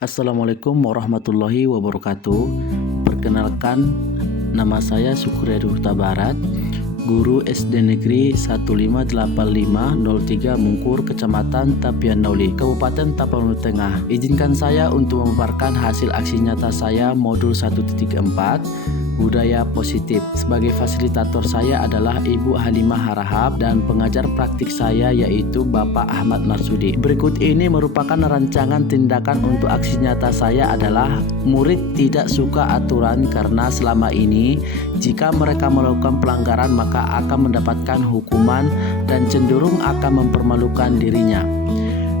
Assalamualaikum warahmatullahi wabarakatuh. Perkenalkan, nama saya Sukriadi Huta Barat, guru SD Negeri 158503 Mungkur, Kecamatan Tapian Dauli, Kabupaten Tapanuli Tengah. Izinkan saya untuk memaparkan hasil aksi nyata saya modul 1.4 Budaya Positif. Sebagai fasilitator saya adalah Ibu Halimah Harahap dan pengajar praktik saya yaitu Bapak Ahmad Marsudi. Berikut ini merupakan rancangan tindakan untuk aksi nyata saya adalah murid tidak suka aturan karena selama ini jika mereka melakukan pelanggaran maka akan mendapatkan hukuman dan cenderung akan mempermalukan dirinya.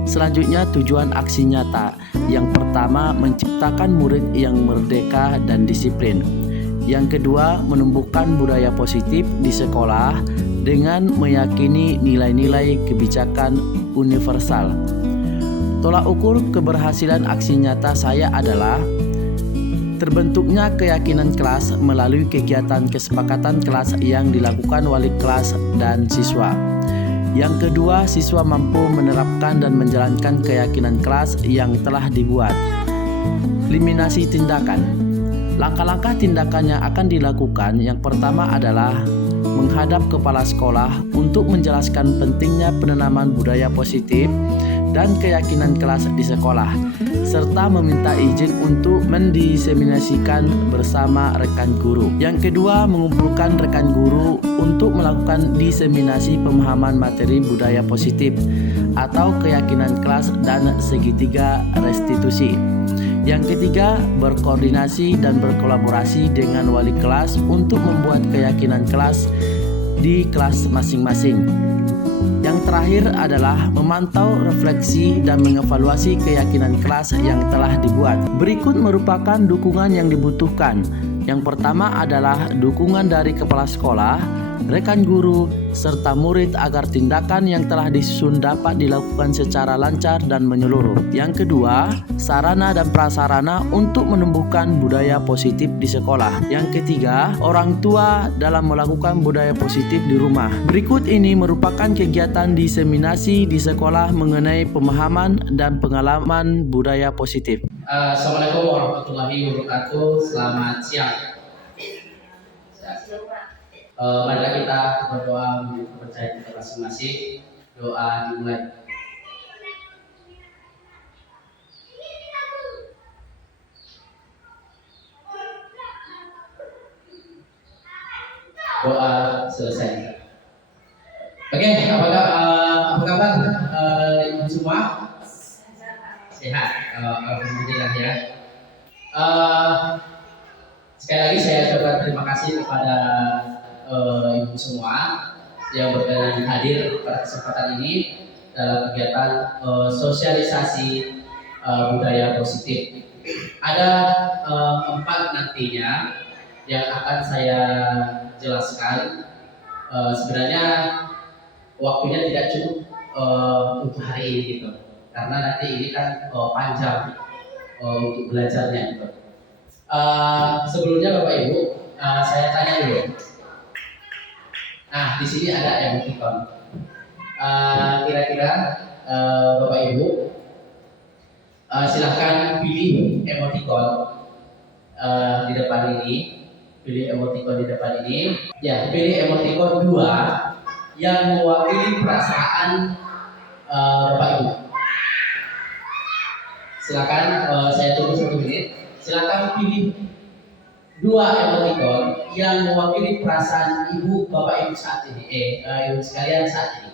Selanjutnya, tujuan aksi nyata. Yang pertama, menciptakan murid yang merdeka dan disiplin. Yang kedua, menumbuhkan budaya positif di sekolah dengan meyakini nilai-nilai kebijakan universal. Tolak ukur keberhasilan aksi nyata saya adalah terbentuknya keyakinan kelas melalui kegiatan kesepakatan kelas yang dilakukan wali kelas dan siswa. Yang kedua, siswa mampu menerapkan dan menjalankan keyakinan kelas yang telah dibuat. Eliminasi tindakan. Langkah-langkah tindakan yang akan dilakukan yang pertama adalah menghadap kepala sekolah untuk menjelaskan pentingnya penanaman budaya positif dan keyakinan kelas di sekolah, serta meminta izin untuk mendiseminasikan bersama rekan guru. Yang kedua, mengumpulkan rekan guru untuk melakukan diseminasi pemahaman materi budaya positif atau keyakinan kelas dan segitiga restitusi. Yang ketiga, berkoordinasi dan berkolaborasi dengan wali kelas untuk membuat keyakinan kelas di kelas masing-masing. Yang terakhir adalah memantau, refleksi, dan mengevaluasi keyakinan kelas yang telah dibuat. Berikut merupakan dukungan yang dibutuhkan. Yang pertama adalah dukungan dari kepala sekolah, rekan guru, serta murid agar tindakan yang telah disusun dapat dilakukan secara lancar dan menyeluruh. Yang kedua, sarana dan prasarana untuk menumbuhkan budaya positif di sekolah. Yang ketiga, orang tua dalam melakukan budaya positif di rumah. Berikut ini merupakan kegiatan diseminasi di sekolah mengenai pemahaman dan pengalaman budaya positif. Assalamualaikum warahmatullahi wabarakatuh. Selamat siang. Marilah kita berdoa menurut kepercayaan kita masing-masing. Doa dimulai. Doa selesai. Oke, apa kabar ibu semua? Sehat. Alhamdulillah ya. Sekali lagi saya ucapkan terima kasih kepada ibu semua yang berkenan hadir pada kesempatan ini dalam kegiatan sosialisasi budaya positif. Ada 4 nantinya yang akan saya jelaskan. Sebenarnya waktunya tidak cukup untuk hari ini gitu, karena nanti ini kan panjang untuk belajarnya gitu. Sebelumnya Bapak Ibu, saya tanya dulu. Nah, di sini ada emoticon. Kira-kira Bapak Ibu silahkan pilih emoticon di depan ini. Pilih emoticon di depan ini. Ya, pilih emoticon 2 yang mewakili perasaan Bapak Ibu. Silakan, saya tunggu 1 menit. Silakan pilih 2 emoticon yang mewakili perasaan ibu, bapak, ibu saat ini. Ibu sekalian saat ini.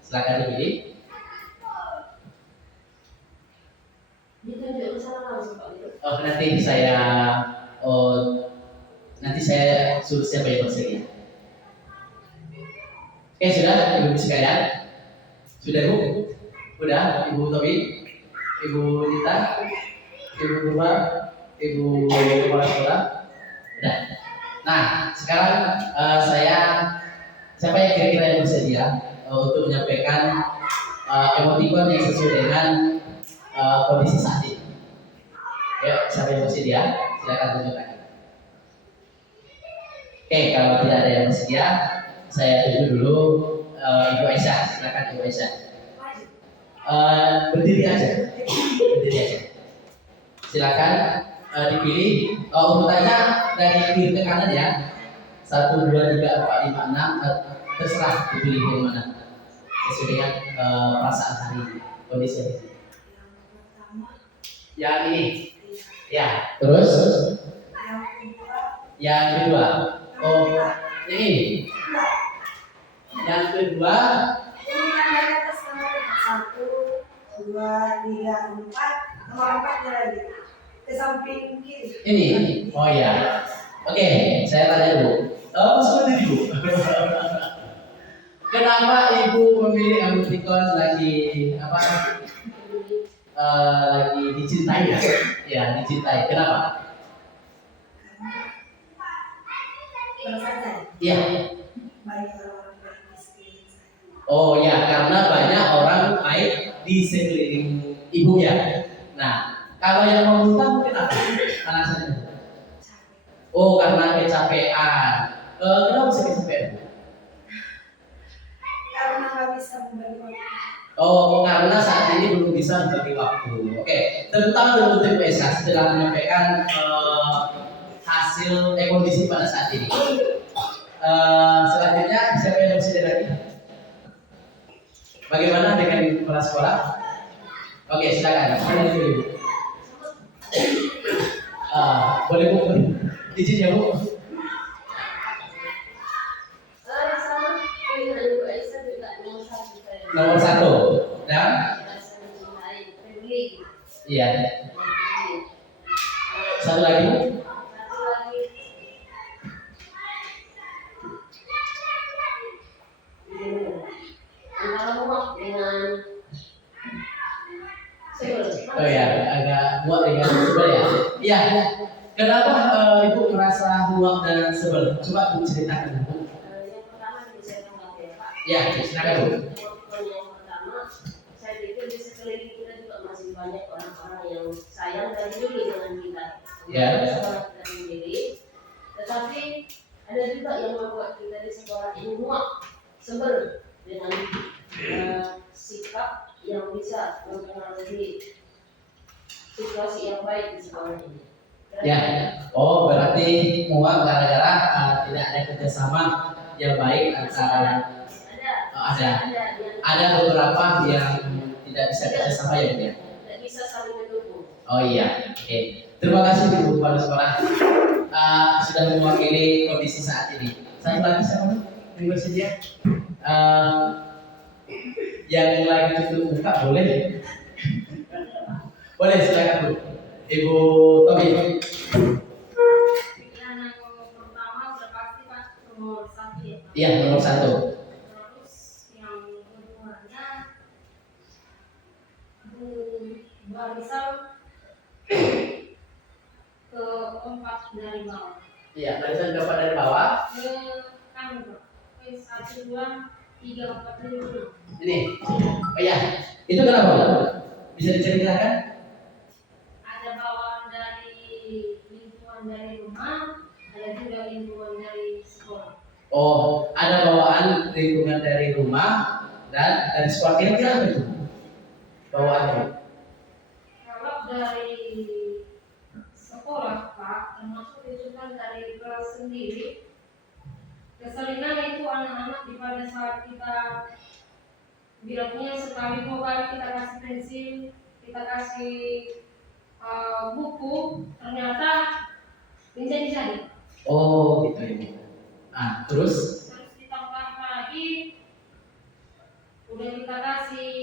Silakan dipilih. Nanti saya suruh siapa yang bersedia. Oke, sudah ibu sekalian. Sudah Bu? Sudah Ibu Tobi, Ibu Nita, Ibu Gumar, Ibu Kepala Sekolah. Udah. Nah, sekarang siapa yang kira-kira yang bersedia untuk menyampaikan emoticon yang sesuai dengan kondisi saat ini? Ayo, siapa yang bersedia? Silakan tunjukkan. Oke, kalau tidak ada yang bersedia, saya tunjuk dulu Ibu Aisyah. Silakan Ibu Aisyah. Berdiri aja. Silakan dipilih urutannya dari kiri ke kanan ya. 1, 2, 3, 4, 5, 6. Terserah dipilih yang mana sesuai dengan perasaan hari ini, kondisi hari ini. Yang ini, ya. Terus yang kedua, oh yang ini. Yang kedua, 1, 2, 3, 4, nomor 4 lagi ke samping kiri. ini. Oh ya. Oke, saya tanya dulu. Maksudnya dulu. Kenapa ibu memilih emoticon lagi apa? Lagi dicintai ya? Ya, dicintai. Kenapa? Baru saja Iya. banyak orang baik di sekeliling saya. Oh ya, karena banyak orang baik di sekeliling ibu ya. Nah, kalau yang memuntah kenapa? Alasannya? Capek. Oh, karena kecapean. Kenapa bisa kecapean? Karena nggak bisa membagi waktu. Oh, karena saat ini belum bisa membagi waktu. Oke, tepuk tangan dulu untuk PSK setelah menyampaikan hasil kondisi pada saat ini. Selanjutnya siapa yang bersedia lagi? Bagaimana dengan kepala sekolah? Oke, silakan. Mana dulu? Boleh bu, izin ya bu. Sama pilihan Bu Elsa juga nomor 1 saya. Nomor 1 dan Elsa mencintai Febri. iya. Satu lagi bu. Satu lagi antara muak dengan sebel. Oh ya, agak muak dengan sebel ya. Iya. Kenapa ibu merasa muak dan sebel? Coba ibu ceritakan bu. Yang pertama bisa tangkap ya Pak. Ya, silakan bu. Yang pertama, saya pikir di sekeliling kita juga masih banyak orang-orang yang sayang dan peduli dengan kita. Ya. Sekolah kita sendiri, tetapi ada juga yang membuat kita di sekolah ini muak, sebel dengan sikap yang bisa mempengaruhi situasi yang baik di sekolah ini. Ya. Oh, berarti muak gara-gara tidak ada kerjasama yang baik antara ada beberapa yang tidak bisa kerjasama ya bu ya. Tidak bisa saling mendukung. Oh iya, oke. Terima kasih ibu kepala sekolah sudah mewakili kondisi saat ini. Satu lagi siapa yang bersedia? Yang lagi tutup muka boleh? Boleh silakan bu. Ibu Tobi. Pilihan yang pertama sudah pasti Pak nomor 1 ya Pak. Iya nomor 1. Terus yang keduanya barisan keempat dari bawah. Iya barisan keempat dari bawah. Ke kanan Pak. 1, 2, 3, 4, 5. Ini. Oh iya. Itu kenapa bu? Bisa diceritakan? Ada bawaan dari lingkungan dari rumah, ada juga lingkungan dari sekolah. Oh, ada bawaan lingkungan dari rumah dan dari sekolah. Kira-kira apa itu bawaannya? Kalau dari sekolah Pak, termasuk itu kan dari kelas sendiri. Keseringan itu anak-anak di pada saat kita bilangnya sekali 2 kali kita kasih pensil, kita kasih buku, ternyata jadi. Oh, gitu ya. Ah, terus? Terus ditambah lagi, udah kita kasih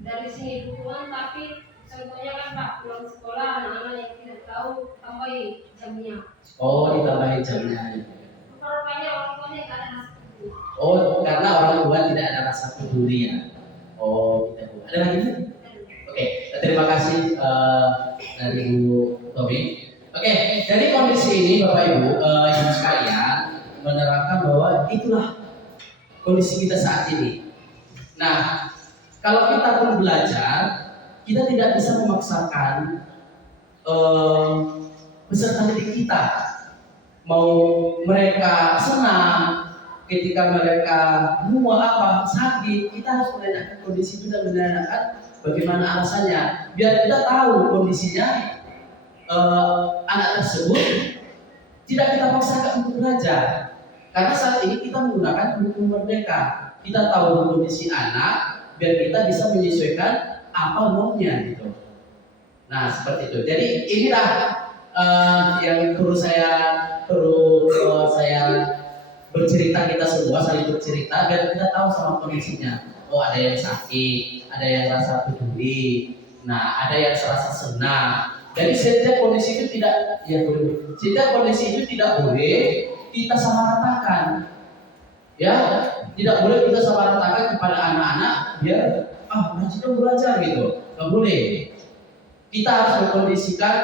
dari sini bukuan, tapi contohnya kan Pak pulang sekolah anak-anak yang tidak tahu tambahin jamnya. Oh, ditambahin jamnya. Rupanya orang tuanya nggak ada nasi buku. Oh, karena orang tua tidak ada rasa peduli ya. Oh, gitu. Ada lagi? Oke, terima kasih dari Bu Tobi. Oke, dari kondisi ini Bapak Ibu, ibu sekalian menerangkan bahwa itulah kondisi kita saat ini. Nah, kalau kita pun belajar, kita tidak bisa memaksakan peserta didik kita. Mau mereka senang ketika mereka muak apa sakit, kita harus menanyakan kondisi itu dan menanyakan Bagaimana alasannya? Biar kita tahu kondisinya anak tersebut tidak kita paksakan untuk belajar. Karena saat ini kita menggunakan kurikulum merdeka. Kita tahu kondisi anak biar kita bisa menyesuaikan apa maunya gitu. Nah seperti itu. Jadi inilah yang perlu saya bercerita, kita semua saling bercerita biar kita tahu sama kondisinya. Oh ada yang sakit, ada yang rasa peduli, nah ada yang serasa senang. Jadi setiap kondisi itu tidak boleh kita samaratakan. Ya, tidak boleh kita samaratakan kepada anak-anak biar rajin belajar gitu. Nggak boleh. Kita harus mengkondisikan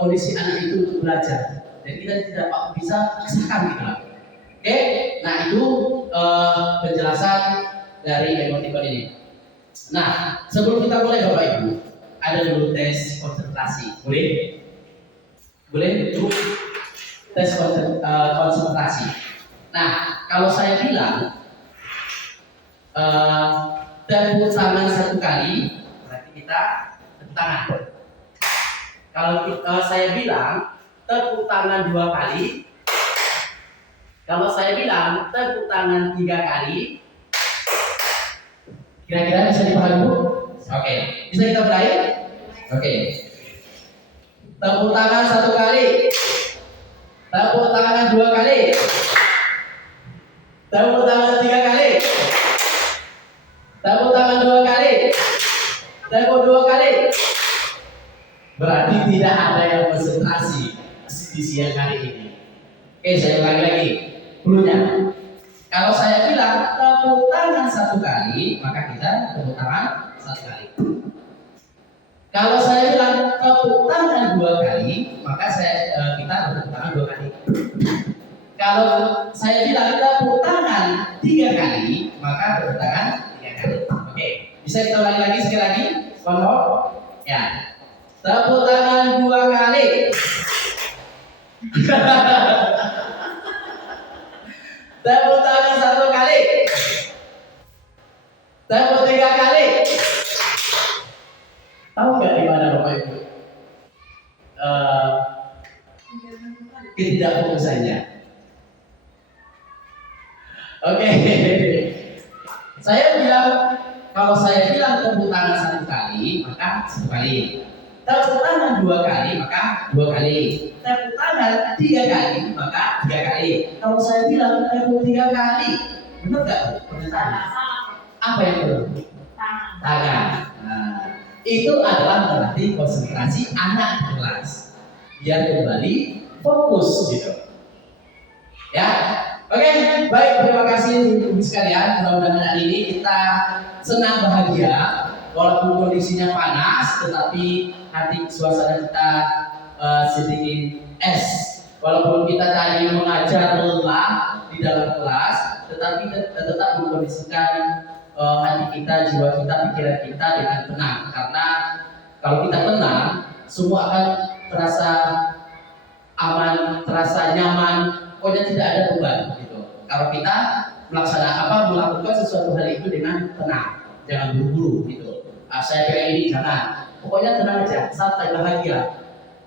kondisi anak itu untuk belajar. Dan kita tidak bisa paksakan gitu lah. Oke, nah itu penjelasan dari emoticon ini. Nah, sebelum kita mulai Bapak Ibu, ada dulu tes konsentrasi. Boleh? Boleh dulu tes konsentrasi. Nah, kalau saya bilang tepuk tangan 1 kali, berarti kita tepuk tangan. Kalau saya bilang tepuk tangan 2 kali, kalau saya bilang tepuk tangan 3 kali, kira-kira bisa dipahami Bu? Oke, bisa kita mulai? Oke. Tepuk tangan 1 kali, tepuk tangan 2 kali, tepuk tangan 3 kali, tepuk tangan 2 kali, tepuk 2 kali. Berarti tidak ada yang konsentrasi di siang hari ini. Oke, saya ulangi lagi. Dulunya, kalau saya bilang tepuk tangan 1 kali, maka kita tepuk tangan 1 kali. Kalau saya bilang tepuk tangan 2 kali, maka kita tepuk tangan 2 kali. Kalau saya bilang tepuk tangan 3 kali, maka tepuk tangan 3 kali. Oke, bisa kita ulangi lagi sekali lagi? One more. Ya. Tepuk tangan 2 kali. Tepuk tangan 1 kali. Tepuk 3 kali. Tahu nggak di mana Bapak Ibu? Ketidakfokusannya. Oke. Kalau saya bilang tepuk tangan 1 kali, maka 1 kali. Tepuk tangan 2 kali, maka 2 kali. Tepuk tangan 3 kali, maka 3 kali. Kalau saya bilang tepuk 3 kali, benar nggak pernyataan? Apa yang perlu? Tangan. Nah, itu adalah melatih konsentrasi anak di kelas, biar kembali fokus gitu. Ya, oke, baik, terima kasih ibu sekalian. Mudah-mudahan hari ini kita senang bahagia, walaupun kondisinya panas, tetapi hati suasana kita sedikit es. Walaupun kita tadi mengajar lelah di dalam kelas, tetapi tetap mengkondisikan hati kita, jiwa kita, pikiran kita dengan tenang. Karena kalau kita tenang, semua akan terasa aman, terasa nyaman, pokoknya tidak ada beban gitu. Kalau kita melakukan sesuatu hal itu dengan tenang, jangan buru-buru gitu. Saya kira ini jangan, pokoknya tenang aja, santai, bahagia.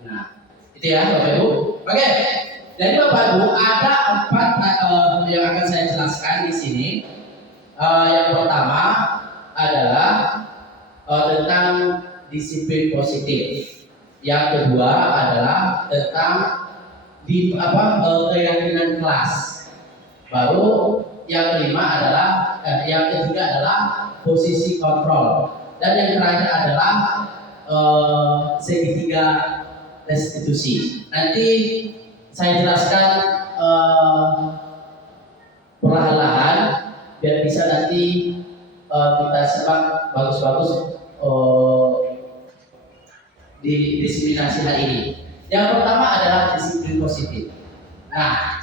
Nah, itu ya Bapak Ibu. Oke, jadi Bapak Ibu ada 4 yang akan saya jelaskan di sini. Yang pertama adalah tentang disiplin positif. Yang kedua adalah tentang keyakinan kelas. Baru yang ketiga adalah posisi kontrol. Dan yang terakhir adalah segitiga restitusi. Nanti saya jelaskan perlahan-lahan biar bisa nanti kita simak bagus-bagus di diseminasi hari ini. Yang pertama adalah disiplin positif. Nah,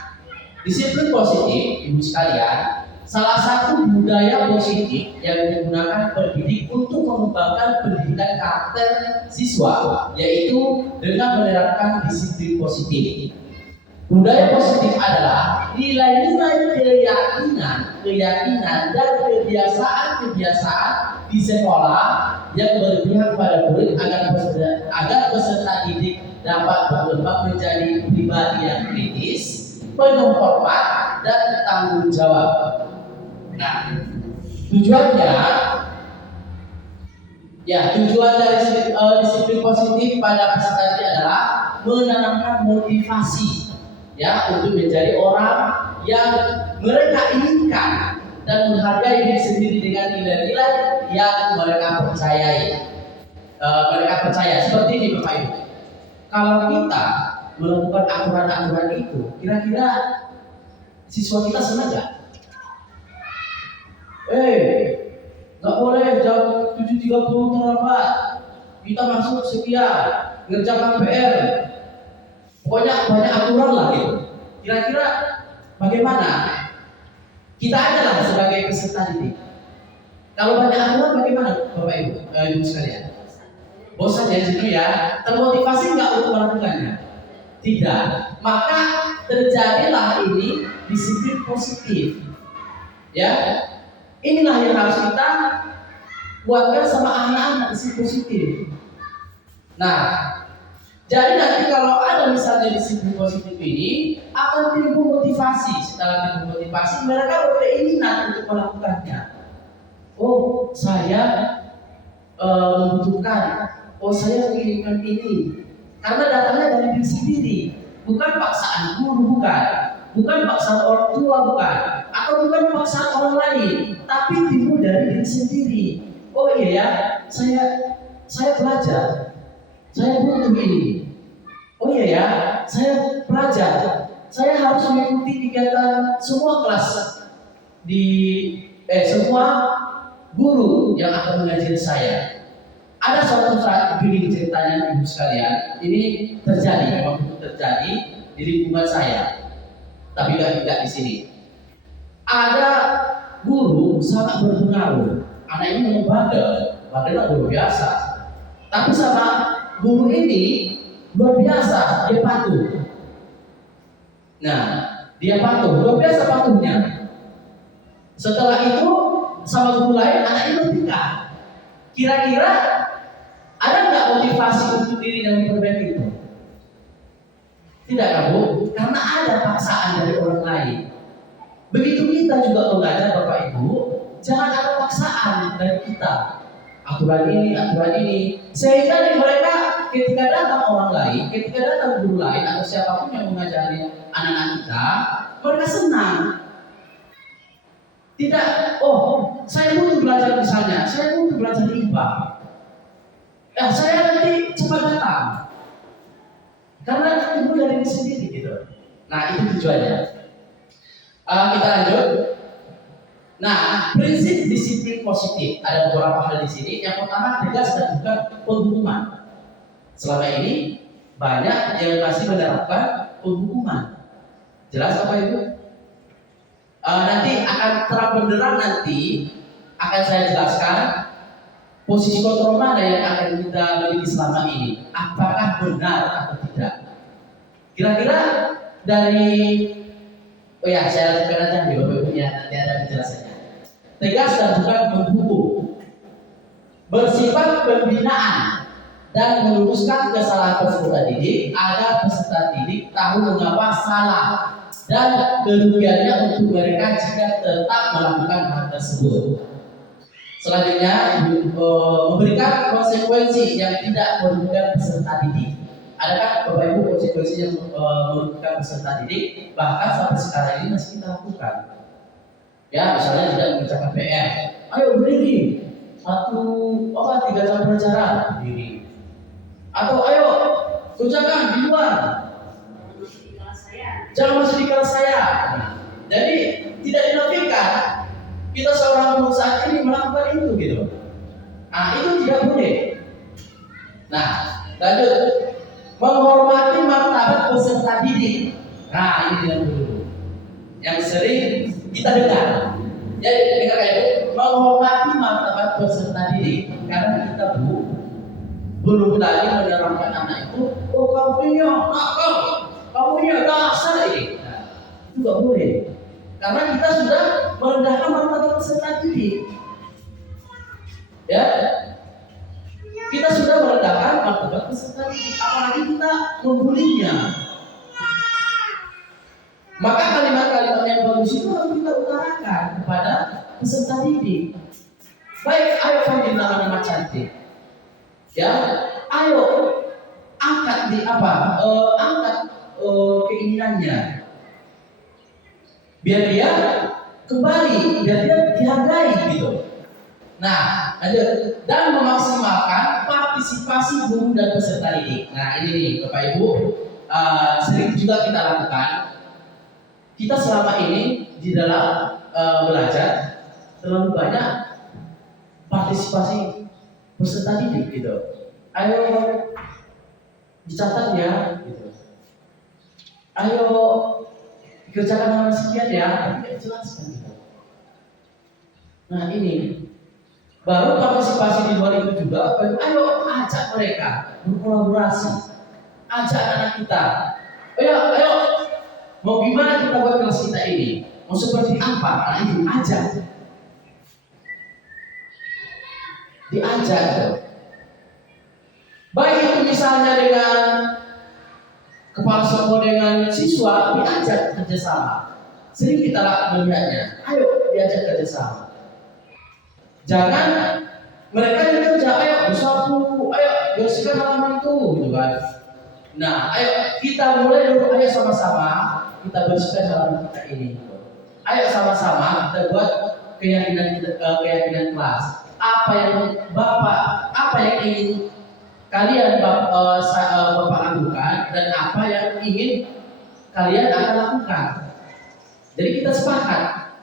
disiplin positif, ibu sekalian, salah satu budaya positif yang digunakan pendidik untuk mengembangkan pendidikan karakter siswa, yaitu dengan menerapkan disiplin positif. Budaya positif adalah nilai-nilai keyakinan dan kebiasaan kebiasaan-kebiasaan di sekolah yang berpihak pada murid agar peserta didik dapat berkembang menjadi pribadi yang kritis, penuh hormat, dan tanggung jawab. Nah, tujuan dari disiplin positif pada peserta didik adalah menanamkan motivasi untuk menjadi orang yang mereka inginkan dan menghargai diri sendiri dengan nilai-nilai yang mereka percayai. Mereka percaya seperti ini Bapak Ibu. Kalau kita melakukan aturan-aturan itu, kira-kira siswa kita senang nggak? Nggak boleh jam 7.30 terlambat. Kita masuk sekian, ngerjakan PR. Pokoknya banyak aturan lah gitu. Kira-kira bagaimana? Kita aja lah sebagai peserta didik. Kalau banyak aturan bagaimana Bapak Ibu sekalian? Bosan ya situ ya? Termotivasi nggak untuk melakukannya? Tidak. Maka terjadilah ini disiplin positif. Inilah yang harus kita buatkan sama anak-anak, disiplin positif. Nah, jadi nanti kalau ada misalnya disiplin positif ini akan timbul motivasi. Setelah timbul motivasi, mereka berkeinginan untuk melakukannya. Oh, saya membutuhkan. Oh, saya menginginkan ini. Karena datangnya dari diri sendiri, bukan paksaan guru, bukan paksaan orang tua, atau bukan paksaan orang lain, tapi timbul dari diri sendiri. Oh iya ya, saya belajar. Saya butuh ini. Oh iya ya, saya belajar. Saya harus mengikuti kegiatan semua kelas semua guru yang akan mengajar saya. Ada suatu saat begini ceritanya ibu sekalian. Ini terjadi, waktu itu terjadi di lingkungan saya. Tapi tidak di sini. Ada guru sangat berpengaruh. Anak ini memang bandel luar biasa. Tapi sama guru ini luar biasa, dia patuh. Nah, dia patuh, luar biasa patuhnya. Setelah itu sama guru lain anak ini bertingkah. Kira-kira ada nggak motivasi untuk diri yang memperbaiki itu? Tidak kan Bu? Karena ada paksaan dari orang lain. Begitu kita juga belajar Bapak Ibu, jangan ada paksaan dari kita. Aturan ini, sehingga mereka ketika datang orang lain, ketika datang guru lain atau siapapun yang mengajari anak-anak kita, mereka senang. Tidak, saya butuh belajar misalnya, saya butuh belajar IPA. Saya nanti cepat datang. Karena itu dari diri sendiri gitu. Nah, itu tujuannya. Kita lanjut. Nah, prinsip disiplin positif ada beberapa hal di sini. Yang pertama, tegas dan bukan penghukuman. Selama ini banyak yang masih menerapkan penghukuman. Jelas apa itu? Nanti akan terang benderang akan saya jelaskan posisi kontrol mana yang akan kita miliki selama ini. Apakah benar atau tidak? Kira-kira dari saya lanjutkan aja di Bapak Ibu ya, nanti ada penjelasannya. Tegas dan bukan menghukum, bersifat pembinaan dan meluruskan kesalahan peserta didik agar peserta didik tahu mengapa salah dan kerugiannya untuk mereka jika tetap melakukan hal tersebut. Selanjutnya, memberikan konsekuensi yang tidak merugikan peserta didik. Adakah Bapak Ibu konsekuensi yang merugikan peserta didik? Bahkan sampai sekarang ini masih kita lakukan. Ya, misalnya tidak mengerjakan PR. Ayo berdiri. 3 jam pelajaran berdiri. Atau ayo kerjakan di luar. Jangan masuk di kelas saya. Jadi tidak dinafikan. Kita seorang guru saat ini melakukan itu gitu. Nah, itu tidak boleh. Nah, lanjut. Menghormati martabat peserta didik. Nah, ini yang dulu. Yang sering kita dengar. Jadi dengar itu menghormati martabat peserta didik. Karena kita belum lagi menerangkan anak itu, kamu punya akal, kamu punya dasar ini. Nah, itu nggak boleh. Karena kita sudah merendahkan martabat peserta didik. Ya, kita sudah merendahkan martabat peserta didik, apalagi kita membulinya. Maka kalimat-kalimat yang bagus itu harus kita utarakan kepada peserta didik. Baik, ayo panggil nama-nama cantik. Ya, ayo angkat keinginannya. Biar dia kembali, biar dia dihargai gitu. Nah, dan memaksimalkan partisipasi guru dan peserta didik. Nah, ini nih Bapak Ibu, sering juga kita lakukan. Kita selama ini di dalam belajar terlalu banyak partisipasi peserta didik gitu. Ayo dicatat ya gitu. Ayo kerjakan hal sekian ya, tapi tidak jelaskan gitu. Nah ini baru partisipasi di luar itu juga. Ayo ajak mereka berkolaborasi, ajak anak kita. Ayo, mau gimana kita buat kelas kita ini? Mau seperti apa? Nah itu ajak, diajak gitu. Baik itu misalnya dengan kepala sekolah dengan siswa, diajak kerjasama. Sering kita melihatnya, ayo diajak kerjasama. Jangan mereka yang kerja, ayo bersapu, ayo bersihkan halaman itu, gitu kan. Nah, ayo kita mulai dulu, ayo sama-sama kita bersihkan halaman kita ini. Ayo sama-sama kita buat keyakinan kelas. Apa yang ingin kalian Bapak lakukan dan apa yang ingin kalian akan lakukan. Jadi kita sepakat.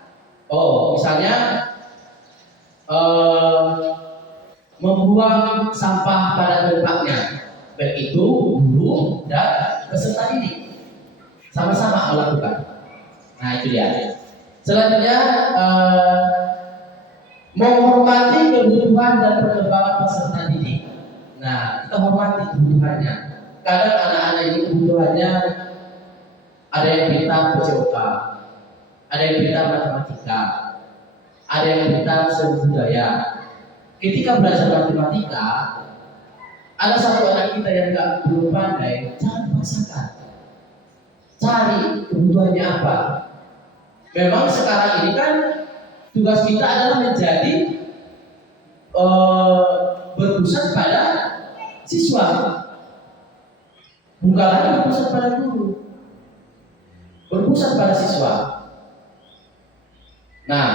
Oh, misalnya membuang sampah pada tempatnya, baik itu guru dan peserta didik sama-sama melakukan. Nah itu dia. Selanjutnya menghormati kebutuhan dan perkembangan peserta didik. Nah kita hormati kebutuhannya. Kadang anak-anak ini kebutuhannya ada yang pintar PJOK, ada yang pintar matematika, ada yang pintar seni budaya. Ketika belajar matematika, ada satu anak kita yang belum pandai, jangan dipaksakan. Cari kebutuhannya apa. Memang sekarang ini kan tugas kita adalah menjadi berpusat pada siswa, bukan lagi berpusat pada guru, berpusat pada siswa. Nah,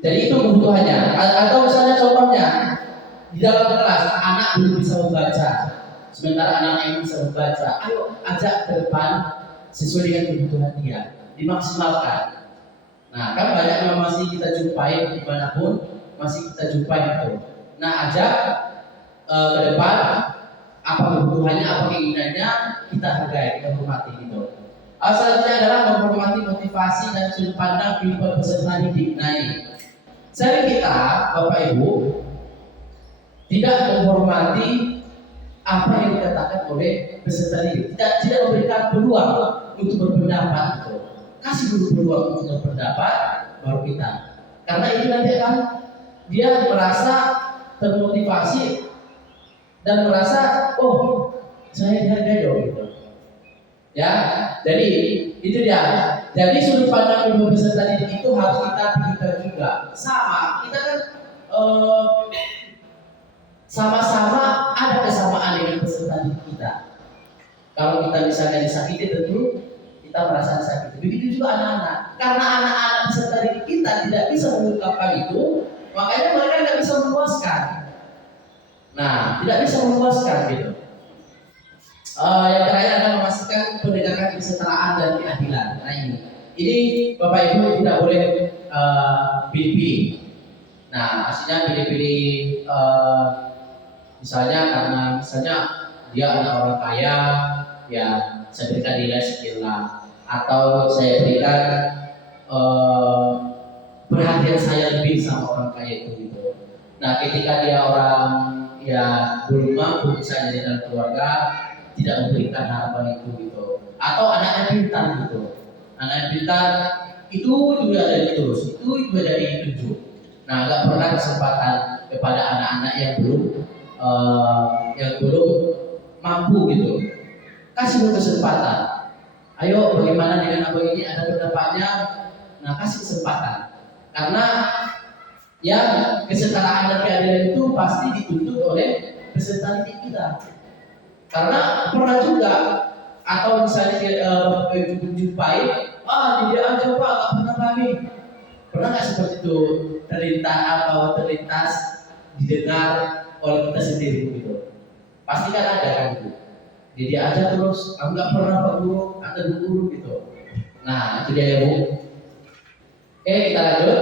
jadi itu kebutuhannya. Atau misalnya contohnya di dalam kelas anak belum bisa membaca, sementara anak yang bisa membaca, ayo ajak ke depan sesuai dengan kebutuhan dia, dimaksimalkan. Nah, kan banyak yang masih kita jumpai dimanapun, masih kita jumpai itu. Nah, ajak ke depan apa kebutuhannya, apa keinginannya, kita hargai, kita hormati gitu. Selanjutnya adalah menghormati motivasi dan sudut pandang kehidupan peserta didik. Nah ini, sering kita, Bapak Ibu, tidak menghormati apa yang dikatakan oleh peserta didik, tidak memberikan peluang untuk berpendapat gitu. Kasih dulu peluang untuk berpendapat, baru kita. Karena itu nanti akan dia merasa termotivasi dan merasa, oh saya dihargai dong gitu. Ya, jadi itu dia. Jadi sudut pandang ibu peserta didik itu harus kita pikirkan juga. Sama, kita kan sama-sama ada kesamaan dengan peserta didik kita. Kalau kita misalnya disakiti, tentu kita merasa sakit. Begitu juga anak-anak. Karena anak-anak peserta didik kita tidak bisa mengungkapkan itu, makanya mereka tidak bisa memuaskan. Nah, tidak bisa memuaskan gitu. Yang terakhir adalah memastikan penegakan kesetaraan dan keadilan. Nah ini Bapak Ibu tidak boleh pilih-pilih. Nah, maksudnya pilih-pilih misalnya dia anak orang kaya, ya saya berikan nilai sekian lah, atau saya berikan perhatian saya lebih sama orang kaya itu gitu. Nah, ketika dia orang ya belum mampu misalnya di dalam keluarga, tidak memberikan harapan itu gitu. Atau anaknya pintar gitu, anaknya pintar itu juga dari terus, itu juga dari tunjuk. Nah, nggak pernah kesempatan kepada anak-anak yang belum mampu gitu. Kasih kesempatan. Ayo, bagaimana dengan abang ini ada pendapatnya? Nah, kasih kesempatan. Karena ya kesetaraan dan keadilan itu pasti dituntut oleh peserta didik kita. Karena pernah juga atau misalnya menjumpai, dia aja Pak, nggak pernah kami. Pernah nggak seperti itu terlintas didengar oleh kita sendiri gitu? Pasti kan ada kan itu. Jadi dia aja terus, aku nggak pernah Pak Guru atau guru gitu. Nah itu dia ya Bu. Oke, kita lanjut.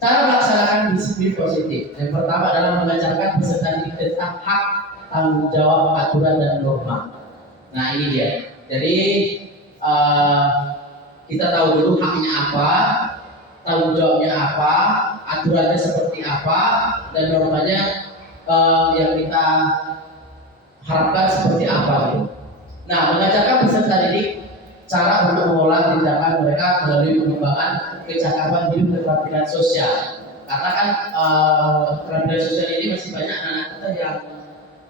Cara melaksanakan disiplin positif. Yang pertama adalah mengajarkan peserta didik tentang hak, tanggung jawab, aturan dan norma. Nah ini dia. Jadi kita tahu dulu haknya apa, tanggung jawabnya apa, aturannya seperti apa, dan normanya yang kita harapkan seperti apa gitu. Nah, mengajarkan peserta didik cara untuk mengolah tindakan mereka melalui pengembangan kecakapan hidup dan keterampilan sosial. Karena kan keterampilan sosial ini masih banyak anak kita yang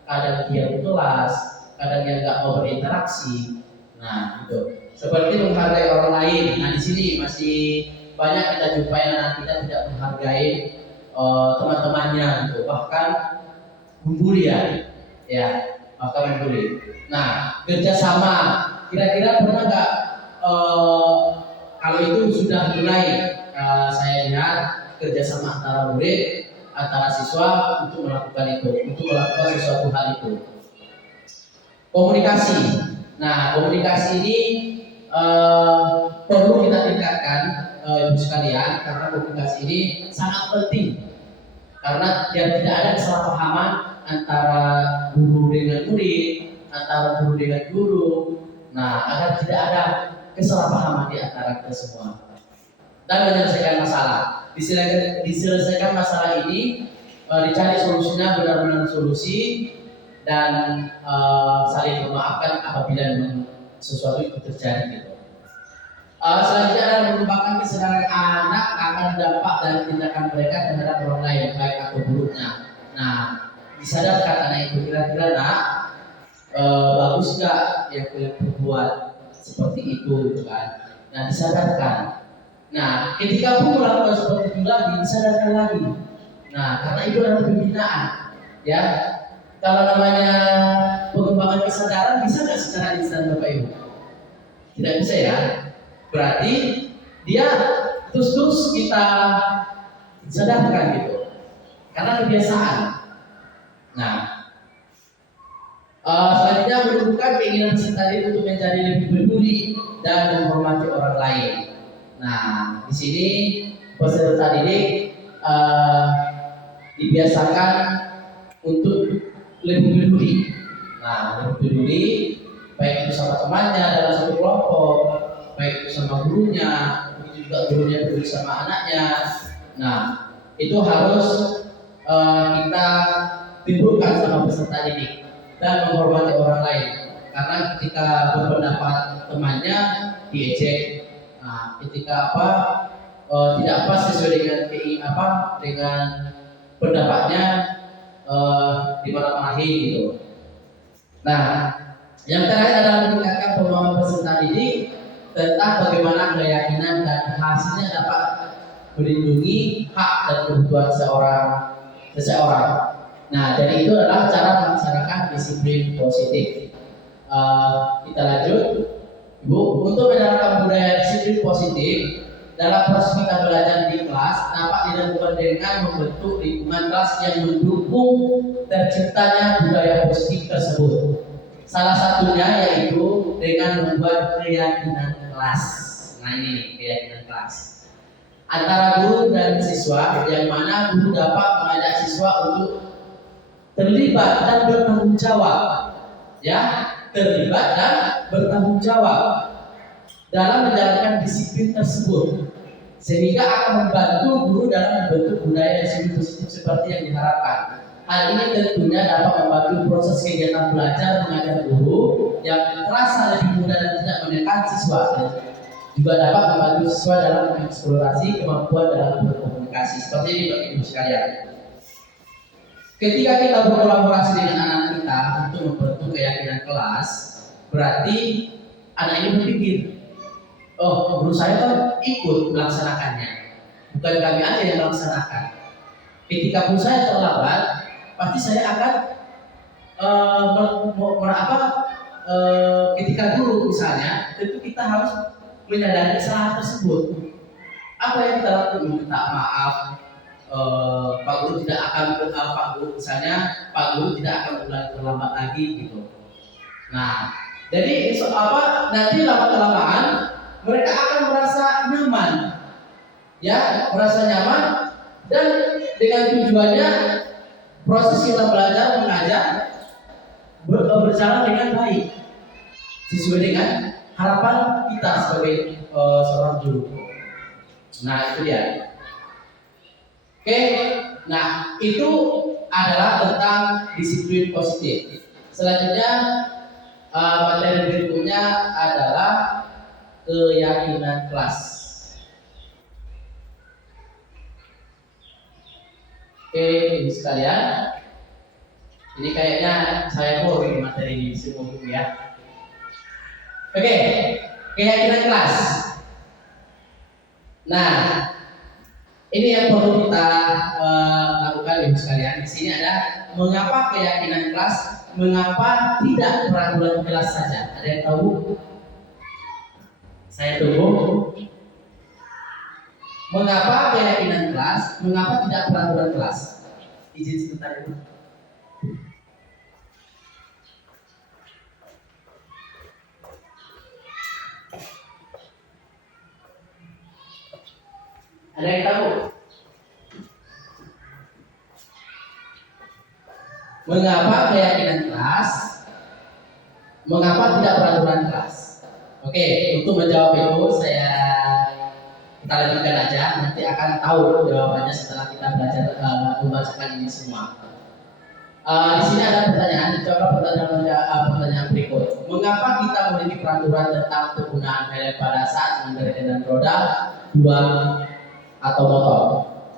kadang diam di kelas, kadang yang nggak mau berinteraksi. Nah, itu seperti menghargai orang lain. Nah, di sini masih banyak kita jumpai anak kita tidak menghargai teman-temannya, gitu. Bahkan membuli ya, bahkan membuli. Nah, kerjasama. Kira-kira pernah nggak kalau itu sudah mulai saya lihat kerjasama antara murid, antara siswa untuk melakukan sesuatu hal itu. Komunikasi. Nah, komunikasi ini perlu kita tingkatkan, ibu sekalian, karena komunikasi ini sangat penting. Karena biar tidak ada kesalahpahaman antara guru dengan murid, antara guru dengan guru. Nah, agar tidak ada kesalahpahaman di antara kita semua dan menyelesaikan masalah. Diselesaikan masalah ini, dicari solusinya benar-benar solusi dan saling memaafkan apabila sesuatu itu terjadi gitu. Selanjutnya adalah mengembangkan kesadaran anak akan dampak dari tindakan mereka terhadap orang lain baik atau buruknya. Nah, disadarkan anak itu kira-kira bagus nggak yang kalian berbuat seperti itu kan? Nah, disadarkan. Nah, ketika pun melakukan seperti itu lagi, disadarkan lagi. Nah, karena itu adalah pembinaan, ya. Kalau namanya pengembangan kesadaran bisa nggak secara instan Bapak Ibu? Tidak bisa ya. Berarti dia terus kita sadarkan gitu, karena kebiasaan. Nah, selanjutnya menunjukkan keinginan peserta didik untuk menjadi lebih peduli dan menghormati orang lain. Nah, di sini peserta didik dibiasakan untuk lebih peduli. Nah, lebih peduli baik itu sama temannya dalam satu kelompok, baik itu sama gurunya, begitu juga gurunya peduli sama anaknya. Nah, itu harus kita timbulkan sama peserta didik dan menghormati orang lain. Karena ketika berpendapat temannya diejek, nah, ketika tidak pas sesuai dengan pendapatnya dimarah-marahi gitu. Nah, yang terakhir adalah meningkatkan pemahaman peserta didik tentang bagaimana keyakinan dan hasilnya dapat melindungi hak dan kebutuhan seseorang. Nah, jadi itu adalah cara melaksanakan disiplin positif. Kita lanjut, Ibu. Untuk menerapkan budaya disiplin positif dalam proses kita belajar di kelas dapat dilakukan dengan membentuk lingkungan kelas yang mendukung terciptanya budaya positif tersebut. Salah satunya yaitu dengan membuat keyakinan kelas. Nah, ini keyakinan kelas antara guru dan siswa, yang mana guru dapat mengajak siswa untuk terlibat dan bertanggung jawab, terlibat dan bertanggung jawab dalam menjalankan disiplin tersebut, sehingga akan membantu guru dalam membentuk budaya disiplin positif seperti yang diharapkan. Hal ini tentunya dapat membantu proses kegiatan belajar mengajar guru yang terasa lebih mudah dan tidak menekan siswa. juga dapat membantu siswa dalam mengeksplorasi kemampuan dalam berkomunikasi. Seperti ini Bapak Ibu sekalian. Ketika kita berkolaborasi dengan anak kita untuk membentuk keyakinan kelas, berarti anak ini berpikir, oh guru saya kan ikut melaksanakannya, bukan kami aja yang melaksanakan. Ketika guru saya terlambat, pasti saya akan ketika guru misalnya, tentu kita harus menyadari kesalahan tersebut. Apa yang kita lakukan? Minta maaf. Pak Guru tidak akan Pak Guru tidak akan terlambat lagi gitu. Nah, jadi nanti lama-kelamaan mereka akan merasa nyaman, ya, merasa nyaman, dan dengan tujuannya proses kita belajar mengajar berjalan dengan baik sesuai dengan harapan kita sebagai seorang guru. Nah, itu dia. Oke, nah itu adalah tentang disiplin positif. Selanjutnya materi berikutnya adalah keyakinan kelas. Oke, ibu sekalian, ini kayaknya saya mau bikin materi ini semua ya. Oke, keyakinan kelas. Nah, ini yang perlu kita lakukan ibu sekalian. Di sini ada mengapa keyakinan kelas, mengapa tidak peraturan kelas saja. Ada yang tahu? Saya tunggu. Mengapa keyakinan kelas, mengapa tidak peraturan kelas? Izin sebentar ibu. Ada yang tahu? Mengapa keyakinan kelas? Mengapa tidak peraturan kelas? Oke, untuk menjawab itu kita lanjutkan aja. Nanti akan tahu jawabannya setelah kita belajar membacakan ini semua. Di sini ada pertanyaan. Coba pertanyaan berikut. Mengapa kita memiliki peraturan tentang penggunaan helm pada saat mengendarai kendaraan roda 2 atau motor?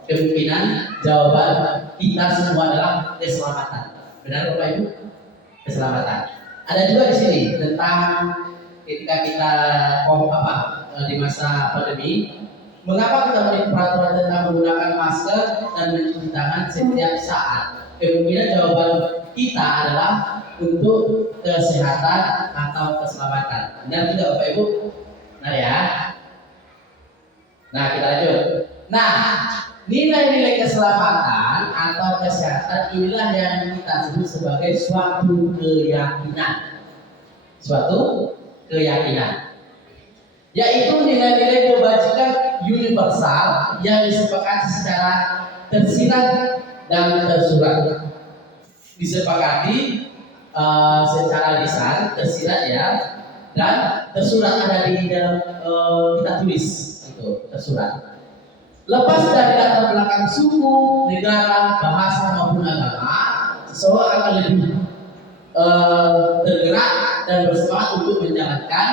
Kemungkinan jawaban kita semua adalah keselamatan. Benar Bapak Ibu? Keselamatan. Ada juga di sini tentang ketika kita di masa pandemi, mengapa kita memiliki peraturan tentang menggunakan masker dan mencuci tangan setiap saat? Kemungkinan jawaban kita adalah untuk kesehatan atau keselamatan. Benar tidak Bapak Ibu? Nah ya. Nah kita lanjut. Nah, nilai-nilai keselamatan atau kesehatan inilah yang kita sebut sebagai suatu keyakinan. Suatu keyakinan, yaitu nilai-nilai kebajikan universal yang disepakati secara tersirat dan tersurat. Disepakati secara lisan, tersirat ya, dan tersurat ada di dalam kita tulis itu tersurat. Lepas dari latar belakang suku, negara, bahasa maupun agama, seseorang akan lebih tergerak dan bersemangat untuk menjalankan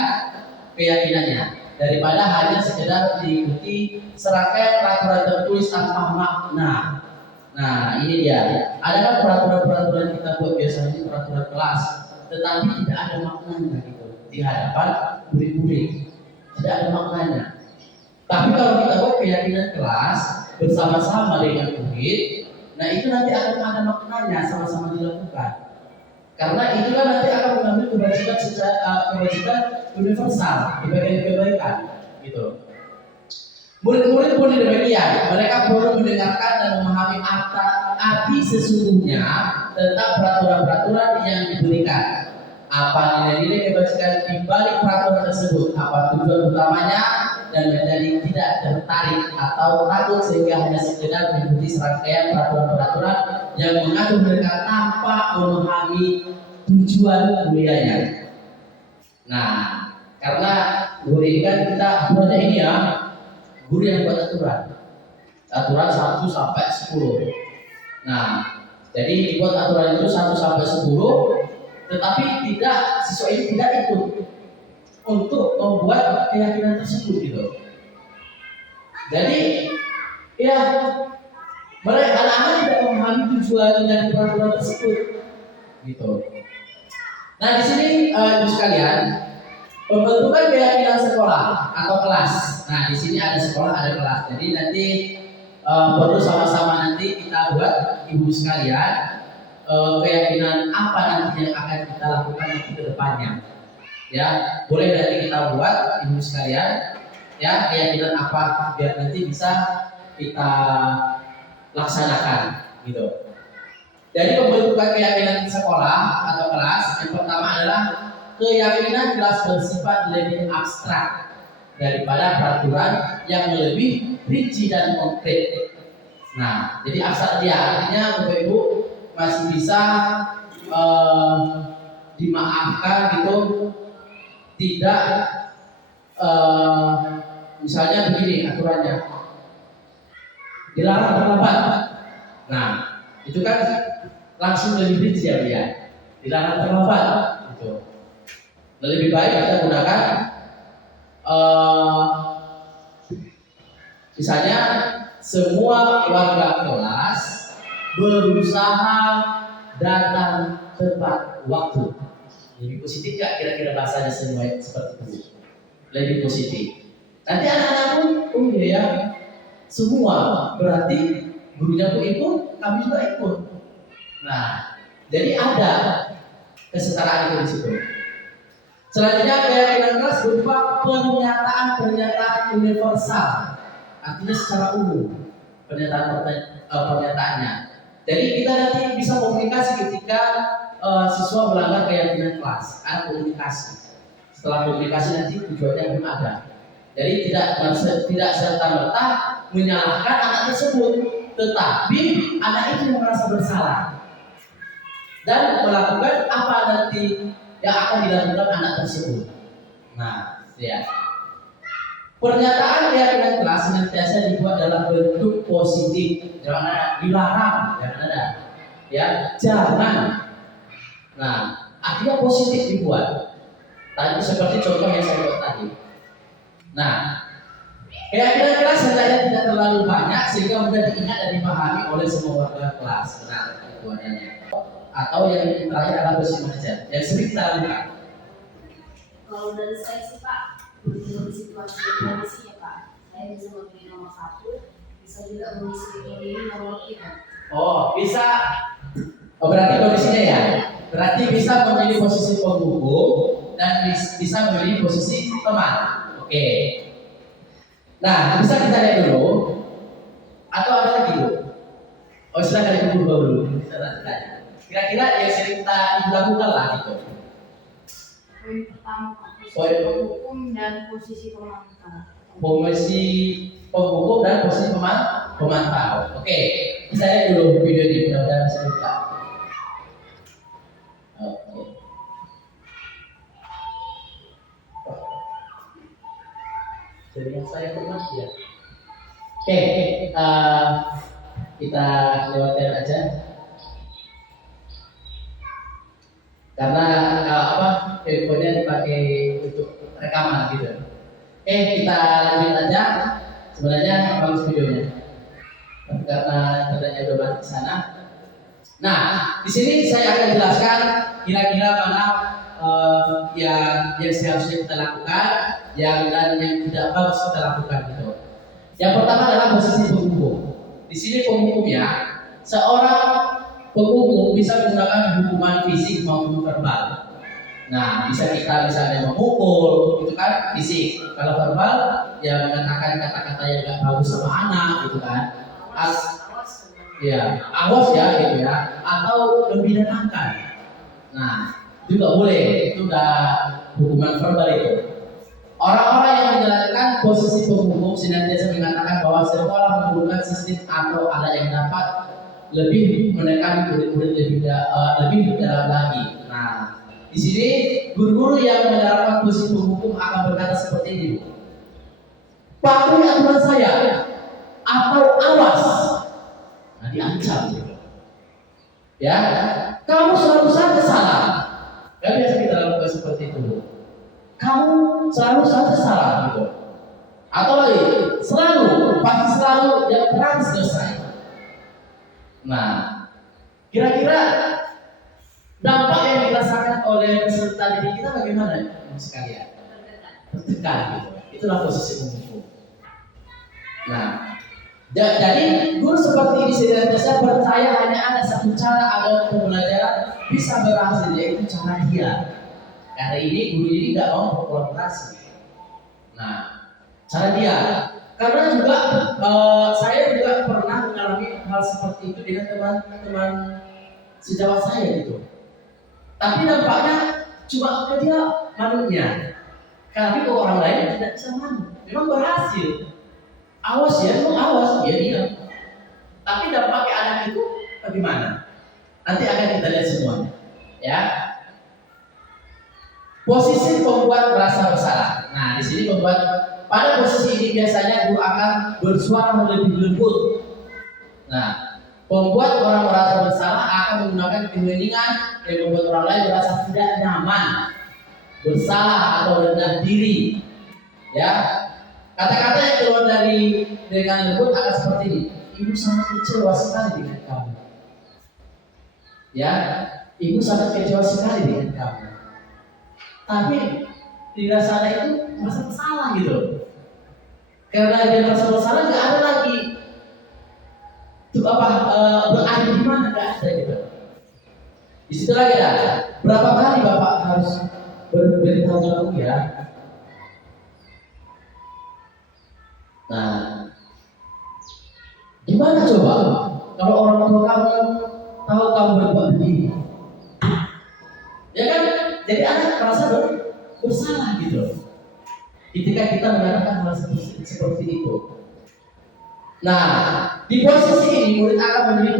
keyakinannya daripada hanya sekedar diikuti serangkaian peraturan tertulis tanpa makna. Nah, ini dia. Ada kan peraturan-peraturan kita buat biasanya peraturan kelas, tetapi tidak ada maknanya gitu di hadapan murid-murid. Tidak ada maknanya. Tapi kalau kita buat keyakinan kelas bersama-sama dengan murid, nah itu nanti akan ada maknanya sama-sama dilakukan. Karena itu kan nanti akan mengambil kewajiban universal di bagian kebaikan, gitu. Murid-murid pun demikian, mereka perlu mendengarkan dan memahami arti sesungguhnya tentang peraturan-peraturan yang diberikan. Apa nilai-nilai kebajikan di balik peraturan tersebut? Apa tujuan utamanya? Dan menjadi tidak tertarik atau takut sehingga hanya sekedar mengikuti serangkaian peraturan-peraturan yang mengatur mereka tanpa memahami tujuan mulianya. Nah, karena guru ini kan kita aturannya ini ya, guru yang buat aturan 1 sampai 10. Nah, jadi dibuat aturan itu 1 sampai 10, tetapi tidak siswa ini tidak ikut. untuk membuat keyakinan tersebut gitu. Jadi ya mereka anak-anak tidak memahami tujuan dan peraturan tersebut gitu. Nah di sini ibu sekalian, pembentukan keyakinan sekolah atau kelas. Nah di sini ada sekolah ada kelas. Jadi nanti perlu sama-sama nanti kita buat ibu sekalian keyakinan apa nanti yang akan kita lakukan nanti ke depannya. Ya boleh nanti kita buat ibu sekalian ya keyakinan apa biar nanti bisa kita laksanakan gitu. Jadi pembentukan keyakinan sekolah atau kelas yang pertama adalah keyakinan kelas bersifat lebih abstrak daripada peraturan yang lebih rinci dan konkret. Nah, jadi abstrak dia artinya Bapak Ibu masih bisa dimaafkan gitu, tidak misalnya begini aturannya dilarang terlambat. Nah, itu kan langsung lebih rinci ya dia. Dilarang terlambat gitu. Lebih baik kita gunakan misalnya semua warga kelas berusaha datang tepat waktu. Lebih positif nggak kira-kira bahasanya semua seperti itu? Lebih positif. Nanti anak-anak pun ya semua berarti gurunya pun ikut, kami juga ikut. Nah, jadi ada kesetaraan itu di situ. Selanjutnya keyakinan kelas berupa pernyataan universal, artinya secara umum pernyataannya. Jadi kita nanti bisa komunikasi ketika siswa melanggar keyakinan kelas, ada komunikasi. Setelah komunikasi nanti tujuannya belum ada. Jadi tidak serta-merta menyalahkan anak tersebut, tetapi anak itu yang merasa bersalah dan melakukan apa nanti yang akan dilakukan anak tersebut. Nah, ya. Pernyataan keyakinan kelas senantiasa dibuat dalam bentuk positif, jangan ada dilarang, jangan ada, ya jangan. Nah, artinya positif dibuat. Tadi seperti contoh yang saya buat tadi. Nah, keyakinan kelas hendaknya tidak terlalu banyak sehingga mudah diingat dan dipahami oleh semua warga kelas. Nah, itu adanya. Atau yang terakhir adalah bersih mengajar yang sering kita lakukan. Kalau dari saya sih Pak, menurut situasi kondisi ya Pak, saya bisa memilih nomor 1, bisa juga memilih nomor 3. Oh, bisa. Oh, berarti kondisinya ya. Berarti bisa memilih posisi penghukum dan bisa memilih posisi teman. Oke. Nah, bisa kita lihat dulu. Atau ada lagi Bu? Oh, silakan Ibu dulu. Kita tanya. Kira-kira yang sering kita lakukan lah gitu. Poin pertama posisi Poin penghukum dan posisi pemantau. Posisi penghukum dan posisi pemantau. Oke, kita lihat dulu video ini, mudah-mudahan bisa buka. Oke. Jadi yang saya pernah ya. Oke, kita lewatkan aja. Karena handphonenya dipakai untuk rekaman gitu. Oke, kita lanjut aja. Sebenarnya bagus videonya, tapi karena internetnya udah mati di sana. Nah, di sini saya akan jelaskan kira-kira mana yang seharusnya kita lakukan, dan yang tidak bagus kita lakukan gitu. Yang pertama adalah posisi penghukum. Di sini penghukumnya seorang penghukum bisa menggunakan hukuman fisik maupun verbal. Nah, bisa kita misalnya memukul, itu kan fisik. Kalau verbal, ya mengatakan kata-kata yang gak bagus sama anak, gitu kan. Awas ya, gitu ya. Atau membinasakan. Nah, juga boleh. Itu udah hukuman verbal itu. Orang-orang yang menjalankan posisi penghukum senantiasa mengatakan bahwa sekolah memerlukan sistem atau alat yang dapat lebih menekan murid-murid lebih dalam lagi. Nah, di sini guru-guru yang menerapkan posisi penghukum akan berkata seperti ini. Patuhi aturan saya atau awas. Nah, diancam gitu. Ya, kamu selalu saja salah. Gak biasa kita lakukan seperti itu. Kamu Atau lagi pasti selalu yang terakhir selesai. Nah, kira-kira dampak yang dirasakan oleh peserta didik kita bagaimana sekalian? Tertekan gitu. Itulah posisi umum. Nah, jadi guru seperti ini saya percaya hanya ada satu cara agar pembelajaran bisa berhasil, yaitu cara dia. Karena ini guru ini nggak mau berkolaborasi. Nah, cara dia. Karena juga saya juga pernah mengalami hal seperti itu dengan teman-teman sejawat saya gitu. Tapi dampaknya cuma ke dia manunya. Tapi ke orang lain tidak bisa manu. Memang berhasil. Awas ya, awas dia diam. Tapi dampaknya anak itu bagaimana? Nanti akan kita lihat semuanya. Ya. Posisi pembuat merasa bersalah. Nah, di sini pada posisi ini biasanya guru akan bersuara lebih lembut. Nah, pembuat orang merasa bersalah akan menggunakan keheningan yang membuat orang lain merasa tidak nyaman, bersalah atau rendah diri. Ya, kata-kata yang keluar dengan lembut akan seperti ini. Ibu sangat kecewa sekali dengan kamu. Ya, ibu sangat kecewa sekali dengan kamu. Tapi tidak sadar itu merasa bersalah gitu. Karena dia merasa bersalah, nggak ada lagi itu berada di mana, nggak ada gitu. Di situ lagi ada berapa kali bapak harus beritahu kamu ya. Nah, gimana coba kalau orang tua kamu tahu kamu berbuat begini? Ya kan, jadi anak merasa bersalah gitu. Ketika kita mengatakan hal seperti itu. Nah, di posisi ini murid akan menjadi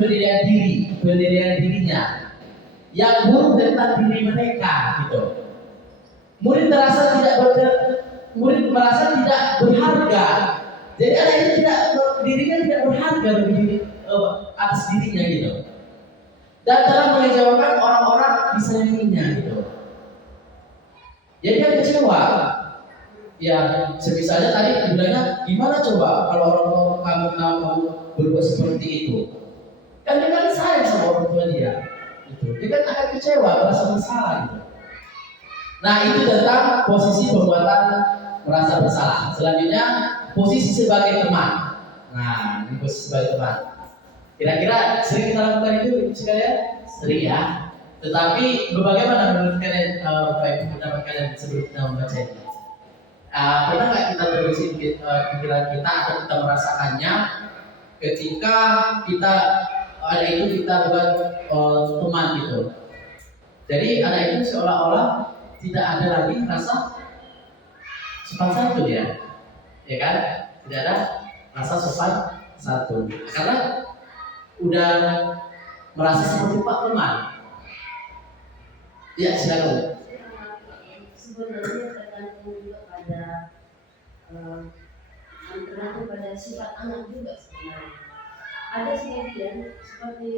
pendirian dirinya yang buruk tentang diri mereka gitu. Murid merasa tidak berharga. Jadi anak itu dirinya tidak berharga bagi atas dirinya gitu. Dan telah mengecewakan orang-orang di sampingnya gitu. Jadi dia kecewa. Ya, misalnya tadi bilangnya gimana coba kalau orang tua kamu berbuat seperti itu? Kan dia kan sayang sama orang tua dia, gitu. Dia kan akan kecewa, merasa bersalah gitu. Nah, itu tentang posisi perbuatan merasa bersalah. Selanjutnya posisi sebagai teman. Nah, ini posisi sebagai teman. Kira-kira sering kita lakukan itu sekalian? Sering ya. Tetapi bagaimana menurut kalian, pendapat kalian sebelum kita membaca ini? Pernah nggak kita terusin pikiran kita atau kita merasakannya ketika kita ada itu kita buat teman gitu. Jadi ada itu seolah-olah tidak ada lagi rasa sopan santun ya kan? Tidak ada rasa sopan santun karena udah merasa seperti pak teman. Ya silakan. Sebenarnya tergantung juga pada tergantung pada sifat anak juga sebenarnya. Ada sebagian seperti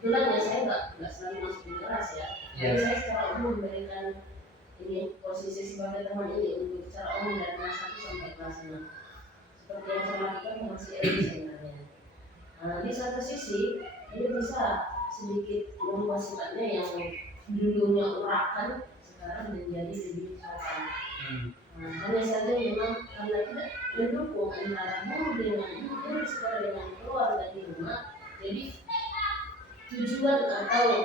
kebetulan ya saya nggak selalu masuk di kelas ya. Tapi saya secara umum memberikan ini posisi sebagai teman ini untuk secara umum dari kelas 1 sampai kelas 6. Seperti yang saya lakukan masih ada sebenarnya. Di satu sisi ini bisa sedikit mengubah sifatnya yang dulunya urakan sekarang menjadi lebih sopan. Hanya saja memang karena tidak mendukung antara guru dengan guru sekolah dengan keluarga di rumah, jadi tujuan atau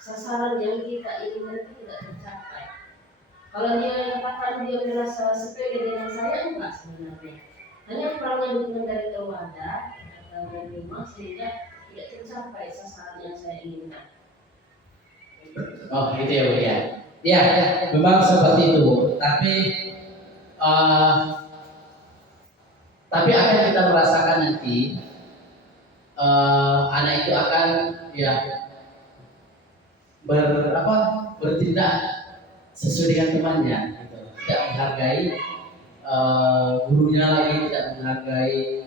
sasaran yang kita inginkan itu tidak tercapai. Kalau dia katakan dia merasa sepele dengan saya, enggak sebenarnya. Hanya kurangnya dukungan dari keluarga atau dari rumah sehingga tidak tercapai sasaran yang saya inginkan. Oh gitu ya Bu ya. Ya memang seperti itu Bu. Tapi akan kita merasakan nanti anak itu akan ya bertindak sesuai dengan temannya gitu. Tidak menghargai gurunya lagi, tidak menghargai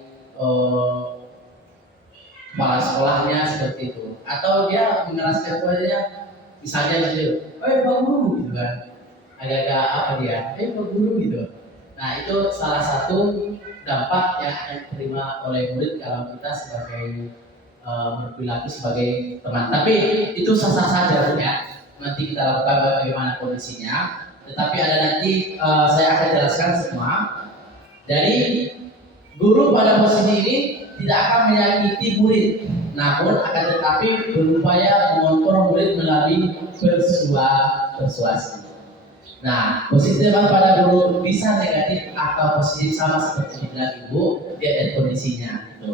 kepala sekolahnya seperti itu. Atau dia mengeraskan kepadanya misalnya gitu, Pak Guru gitu kan, agak-agak apa dia, Pak Guru gitu. Nah, itu salah satu dampak yang akan diterima oleh murid kalau kita sebagai berperilaku sebagai teman. Tapi itu sah-sah saja ya. Nanti kita lakukan bagaimana kondisinya. Tetapi ada nanti saya akan jelaskan semua. Jadi guru pada posisi ini tidak akan menyakiti murid, namun akan tetapi berupaya mengontrol murid melalui persuasi. Nah, posisi teman pada guru bisa negatif atau positif sama seperti dibilang ibu, dia dan kondisinya. Gitu.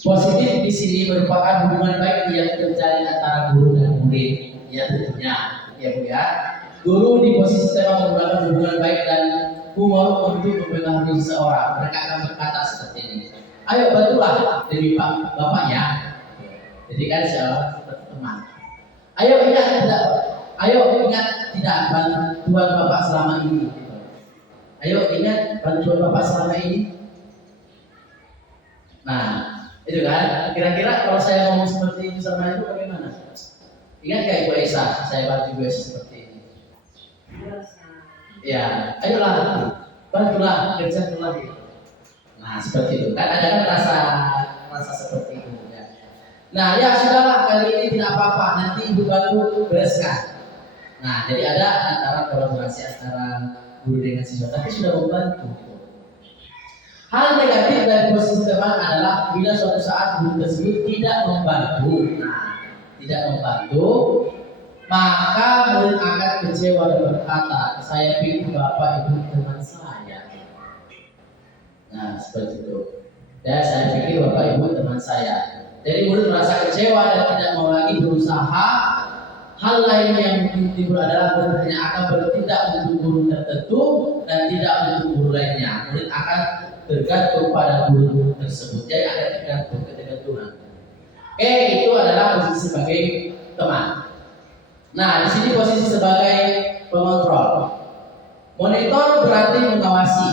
Positif di sini merupakan hubungan baik yang terjalin antara guru dan murid, ya tentunya, ya bu ya. Guru di posisi teman menggunakan hubungan baik dan humor untuk mempengaruhi seseorang. Mereka akan berkata seperti ini. Ayo bantulah demi bapak ya. Jadi kan seorang seperti teman. Ayo ingat tidak bantuan bapak selama ini. Ayo ingat bantuan bapak selama ini. Nah, itu kan. Kira-kira kalau saya ngomong seperti itu sama itu bagaimana? Ingat gak Ibu Aisyah? Saya bantu Ibu Aisyah seperti ini. Ya, ayolah, bantulah kerja lagi. Nah, seperti itu. Kan ada kan rasa seperti itu ya. Nah, ya sudahlah, kali ini tidak apa-apa, nanti ibu bantu bereskan. Nah, jadi ada antara kolaborasi antara guru dengan siswa, tapi sudah membantu. Hal negatif dari posisi teman adalah bila suatu saat guru tersebut tidak membantu. Nah, tidak membantu, maka murid akan kecewa dan berkata, saya pikir bapak ibu teman saya. Nah, seperti itu. Dan saya pikir bapak ibu teman saya. Jadi murid merasa kecewa dan tidak mau lagi berusaha. Hal lain yang mungkin timbul adalah murid hanya akan bertindak untuk guru tertentu dan tidak untuk guru lainnya. Murid akan tergantung pada guru tersebut. Jadi ada ketergantungan. Itu adalah posisi sebagai teman. Nah, di sini posisi sebagai pengontrol. Monitor berarti mengawasi.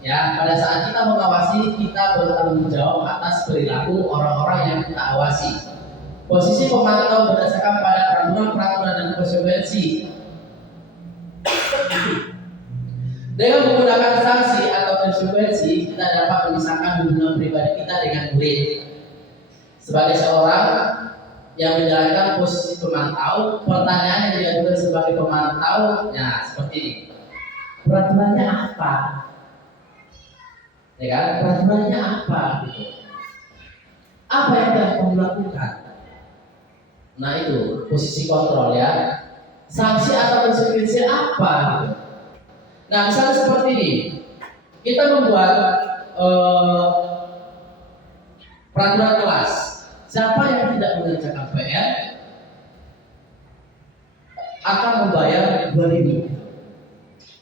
Ya, pada saat kita mengawasi, kita bertanggung jawab atas perilaku orang-orang yang kita awasi. Posisi pemantau berdasarkan pada peraturan dan konsekuensi. Dengan menggunakan sanksi atau konsekuensi, kita dapat memisahkan hubungan pribadi kita dengan murid. Sebagai seorang yang menjalankan posisi pemantau, pertanyaan yang diajukan sebagai pemantau, nah seperti ini. Peraturannya apa? Ya kan? Peraturannya apa? Gitu. Apa yang telah kamu lakukan? Nah itu posisi kontrol ya. Sanksi atau konsekuensi apa? Gitu. Nah misalnya seperti ini, kita membuat peraturan kelas. Siapa yang tidak mengerjakan PR akan membayar 2.000.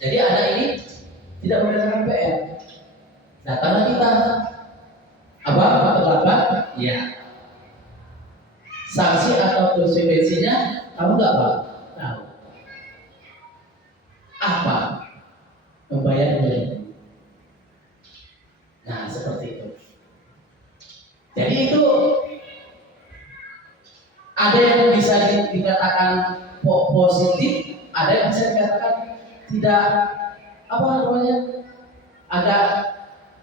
Jadi anak ini tidak mengerjakan PR. Datanglah kita. Abang atau bapak? Iya. Sanksi atau konsekuensinya kamu nggak Pak? Tahu. Apa? Membayar 2.000. Nah seperti itu. Jadi itu ada yang bisa dikatakan positif, ada yang bisa dikatakan tidak agak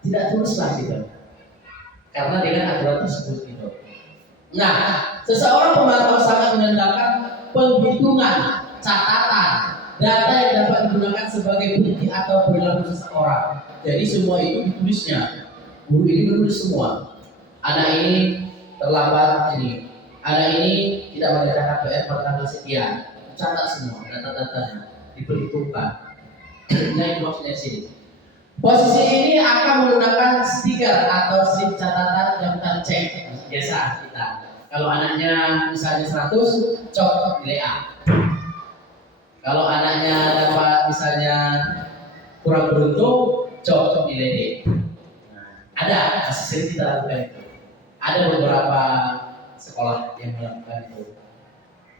tidak tulus lah gitu. Karena dengan aturan tersebut gitu. Nah, seseorang pemantau sangat menandakan penghitungan, catatan, data yang dapat digunakan sebagai bukti atau perilaku seseorang. Jadi semua itu ditulisnya. Guru ini menulis semua. Anak ini terlambat ini. Anak ini tidak mengerjakan PR pada tanggal sekian. Catat semua data-datanya, diperhitungkan. Nah itu maksudnya sini. Posisi ini akan menggunakan stiker atau slip catatan daftar cek biasa kita. Kalau anaknya misalnya 100, cok nilai A. Kalau anaknya dapat misalnya kurang beruntung, cok nilai D. Nah, ada masih sering kita lakukan itu. Ada beberapa sekolah yang melakukan itu.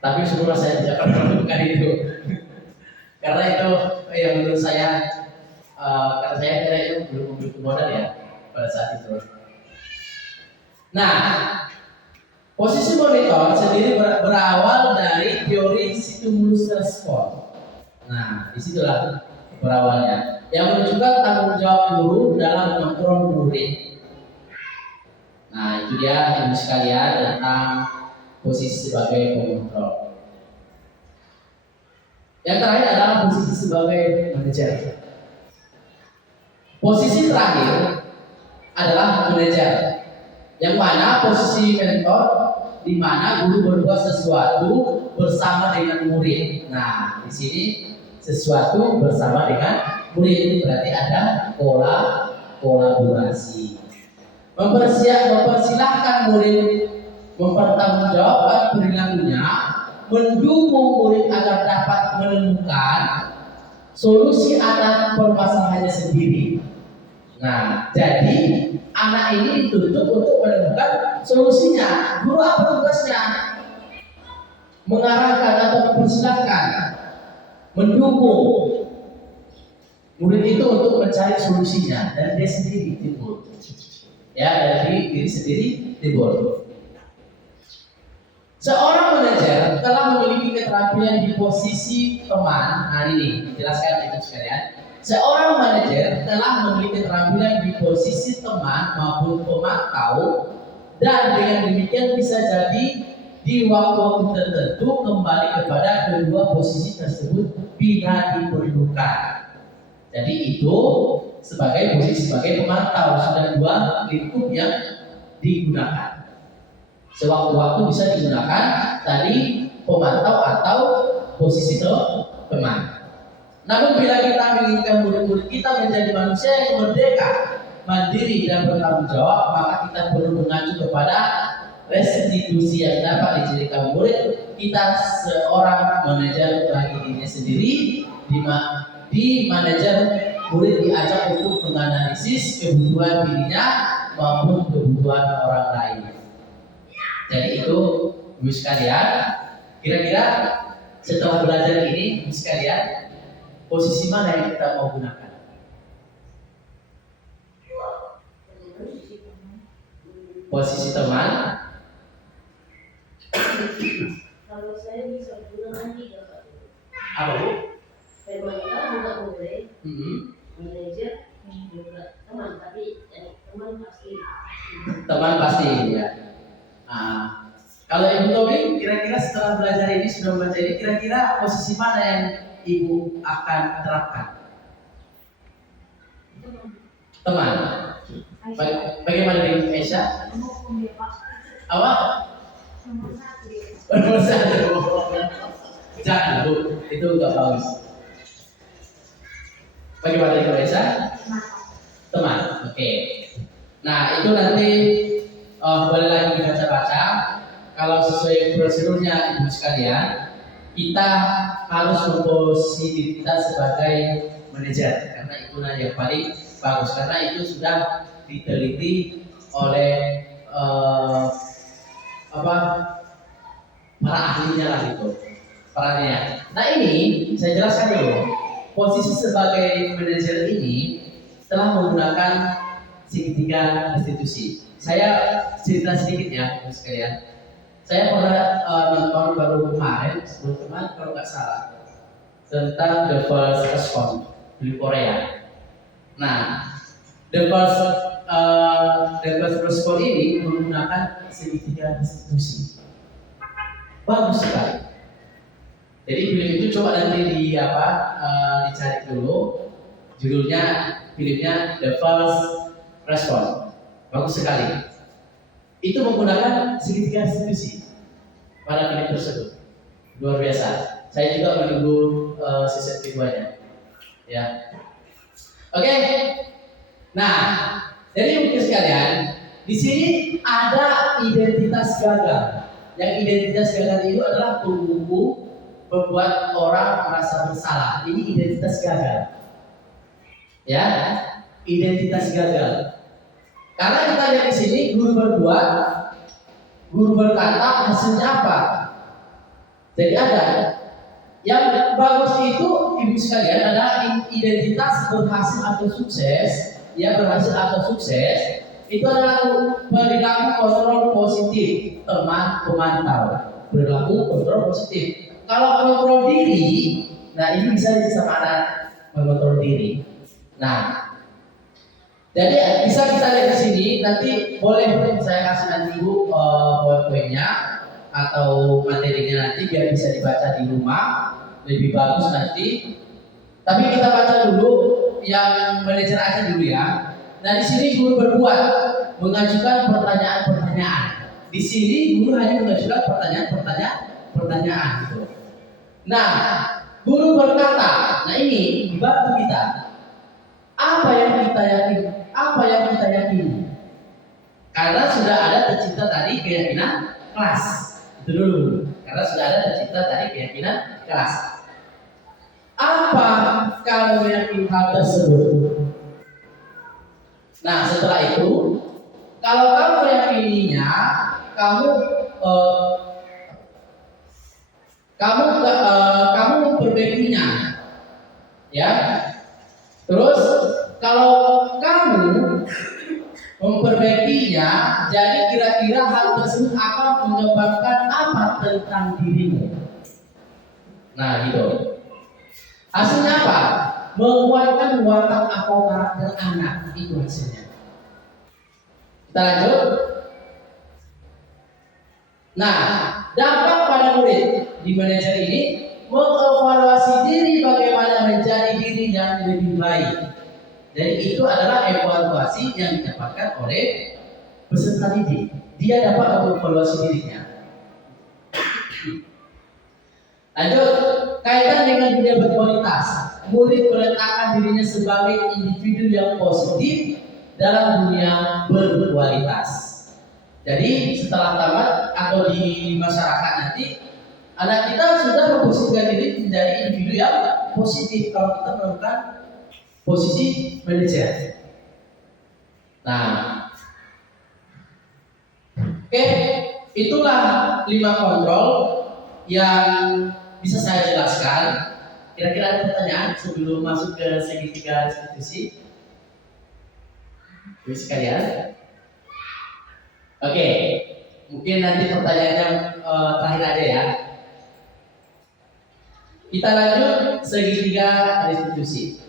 Tapi seluruh saya tidak pernah melakukan itu. Karena itu yang menurut saya karena saya kira itu belum memiliki modal ya pada saat itu. Nah, posisi monitor sendiri berawal dari teori stimulus respon. Nah, disitulah berawalnya. yang menunjukkan tanggung jawab guru dalam mengontrol murid. Nah, itu dia ibu sekalian tentang posisi sebagai pengontrol. Yang terakhir adalah posisi sebagai manajer. Posisi terakhir adalah manajer, yang mana posisi mentor di mana guru berbuat sesuatu bersama dengan murid. Nah, di sini sesuatu bersama dengan murid berarti ada kolaborasi. Mempersilahkan murid mempertanggungjawabkan perilakunya, mendukung murid agar dapat menemukan solusi atas permasalahannya sendiri. Nah, jadi anak ini dituntut untuk menemukan solusinya. Guru apa tugasnya? Mengarahkan atau mempersilahkan, mendukung murid itu untuk mencari solusinya dan dia sendiri timbul. Ya, dari diri sendiri timbul. Seorang manajer telah memiliki keterampilan di posisi teman. Nah, ini jelaskan itu sekalian. Seorang manajer telah memiliki keterampilan di posisi teman maupun pemantau, dan dengan demikian bisa jadi di waktu-waktu tertentu kembali kepada kedua posisi tersebut bila diperlukan. Jadi itu sebagai posisi sebagai pemantau, sudah dua lingkup yang digunakan. Sewaktu-waktu bisa digunakan tadi pemantau atau posisi teman. Namun bila kita menginginkan murid-murid kita menjadi manusia yang merdeka, mandiri dan bertanggung jawab, maka kita perlu mengacu kepada restitusi yang dapat dijadikan murid kita seorang manajer bagi dirinya sendiri, di manajer murid diajak untuk menganalisis kebutuhan dirinya maupun kebutuhan orang lain. Jadi itu ibu sekalian, kira-kira setelah belajar ini ibu sekalian, posisi mana yang kita mau gunakan? Posisi teman. Kalau saya bisa gunakan 3 Pak. Apa Bu? Pemantau juga boleh, manajer juga teman, tapi teman pasti. Teman pasti ya. Nah, kalau Ibu Tobi, kira-kira setelah belajar ini, sudah belajar ini, kira-kira posisi mana yang Ibu akan terapkan? Teman. Bagaimana dengan Aisyah? Apa? Nomor 1. Jangan Bu, itu enggak bagus. Bagaimana dengan Aisyah? Teman. Oke. Nah, itu nanti boleh lagi dibaca-baca. Kalau sesuai prosedurnya ibu sekalian, kita harus memposisi diri kita sebagai manajer, karena itulah yang paling bagus, karena itu sudah diteliti oleh para ahlinya lah gitu, perannya. Nah, ini saya jelaskan dulu. Posisi sebagai manajer ini telah menggunakan segitiga restitusi. Saya cerita sedikit ya, ibu sekalian. Saya pernah nonton baru kemarin, sebelum kemarin kalau nggak salah, tentang The First Response di Korea. Nah, The First Response ini menggunakan segitiga restitusi. Bagus sekali. Jadi film itu coba nanti dicari dulu. Judulnya filmnya The First Response. Bagus sekali. Itu menggunakan segitiga restitusi pada film tersebut. Luar biasa. Saya juga menunggu season keduanya. Ya. Oke. Nah, jadi mungkin sekalian, di sini ada identitas gagal. Yang identitas gagal itu adalah tumbuh membuat orang merasa bersalah. Ini identitas gagal. Ya, identitas gagal. Karena kita lihat di sini guru berbuat, guru berkata, hasilnya apa? Jadi ada. Yang bagus itu ibu sekalian adalah identitas berhasil atau sukses. Ya, berhasil atau sukses itu adalah perilaku kontrol positif teman pemantau. Perilaku kontrol positif. Kalau kontrol diri, nah ini bisa sama anak mengontrol diri. Nah, jadi bisa kita lihat di sini. Nanti boleh saya kasih nanti Bu poin-poinnya atau materinya nanti biar bisa dibaca di rumah lebih bagus nanti. Tapi kita baca dulu yang manajer aja dulu ya. Nah di sini guru berbuat mengajukan pertanyaan-pertanyaan. Di sini guru hanya mengajukan pertanyaan gitu. Nah guru berkata, nah ini dibantu kita. Apa yang kita yakini? Karena sudah ada tercipta tadi keyakinan kelas. Itu dulu. Karena sudah ada tercipta tadi keyakinan kelas. Apa kamu meyakini hal tersebut? Nah setelah itu, kalau kamu meyakininya, kamu memperbaikinya, ya. Terus kalau kamu memperbaikinya, jadi kira-kira hal tersebut akan menyebabkan apa tentang dirimu? Nah gitu. Hasilnya apa? Menguatkan watak atau karakter anak, itu hasilnya. Kita lanjut. Nah, dampak pada murid di manajer ini mengevaluasi diri bagaimana menjadi diri yang lebih baik. Jadi itu adalah evaluasi yang didapatkan oleh peserta didik. Dia dapat mengevaluasi dirinya. Lanjut, kaitan dengan dunia berkualitas. Murid meletakkan dirinya sebagai individu yang positif dalam dunia berkualitas. Jadi setelah tamat atau di masyarakat nanti, anak kita sudah memposisikan diri menjadi individu yang positif kalau kita melakukan posisi manajer. Nah, oke, itulah 5 kontrol yang bisa saya jelaskan. Kira-kira ada pertanyaan sebelum masuk ke segitiga restitusi? Bisa sekalian? Oke, mungkin nanti pertanyaannya terakhir aja ya. Kita lanjut segitiga restitusi.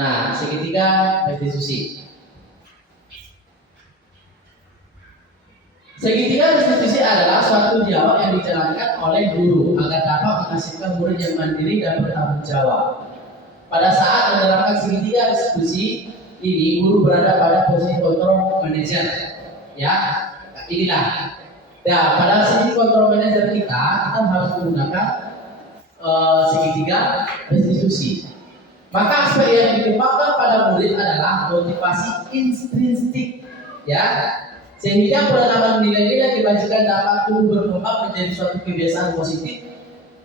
Nah, segitiga restitusi. Segitiga restitusi adalah suatu dialog yang dijalankan oleh guru agar dapat menghasilkan murid yang mandiri dan bertanggung jawab. Pada saat menerapkan segitiga restitusi ini, guru berada pada posisi kontrol manajer. Ya, inilah. Nah, pada sisi kontrol manajer kita harus menggunakan segitiga restitusi. Maka aspek yang dikembangkan pada murid adalah motivasi intrinsik, ya. Sehingga penanaman nilai-nilai kebajikan dapat tumbuh berkembang menjadi suatu kebiasaan positif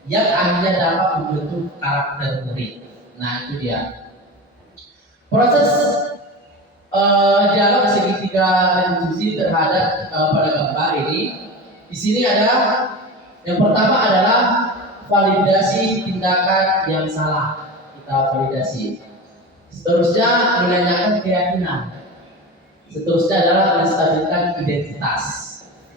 yang akhirnya dapat membentuk karakter murid. Nah itu dia. Proses dialog segitiga restitusi terhadap pada gambar ini. Di sini ada yang pertama adalah validasi tindakan yang salah. Kita validasi. Seterusnya menanyakan keyakinan. Seterusnya adalah menstabilkan identitas.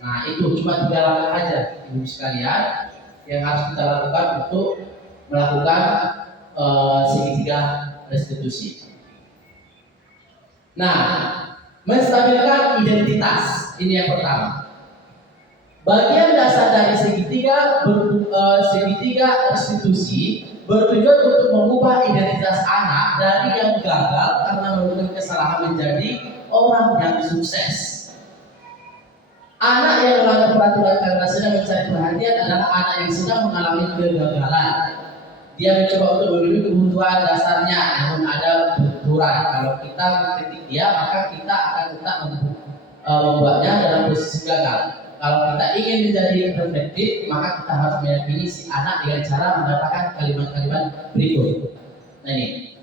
Nah itu cuma 3 langkah aja ibu sekalian yang harus kita lakukan untuk melakukan segitiga restitusi. Nah, menstabilkan identitas ini yang pertama. Bagian dasar dari segitiga restitusi bertujuan untuk mengubah identitas anak dari yang gagal karena melakukan kesalahan menjadi orang yang sukses. Anak yang melanggar peraturan karena sedang mencari perhatian adalah anak yang sedang mengalami kegagalan. Dia mencoba untuk memenuhi kebutuhan dasarnya, namun ada benturan. Kalau kita mengkritik dia, maka kita akan tetap membuatnya dalam posisi gagal. Kalau kita ingin menjadi reflektif, maka kita harus meyakini si anak dengan cara mengatakan kalimat-kalimat berikut. Nah ini.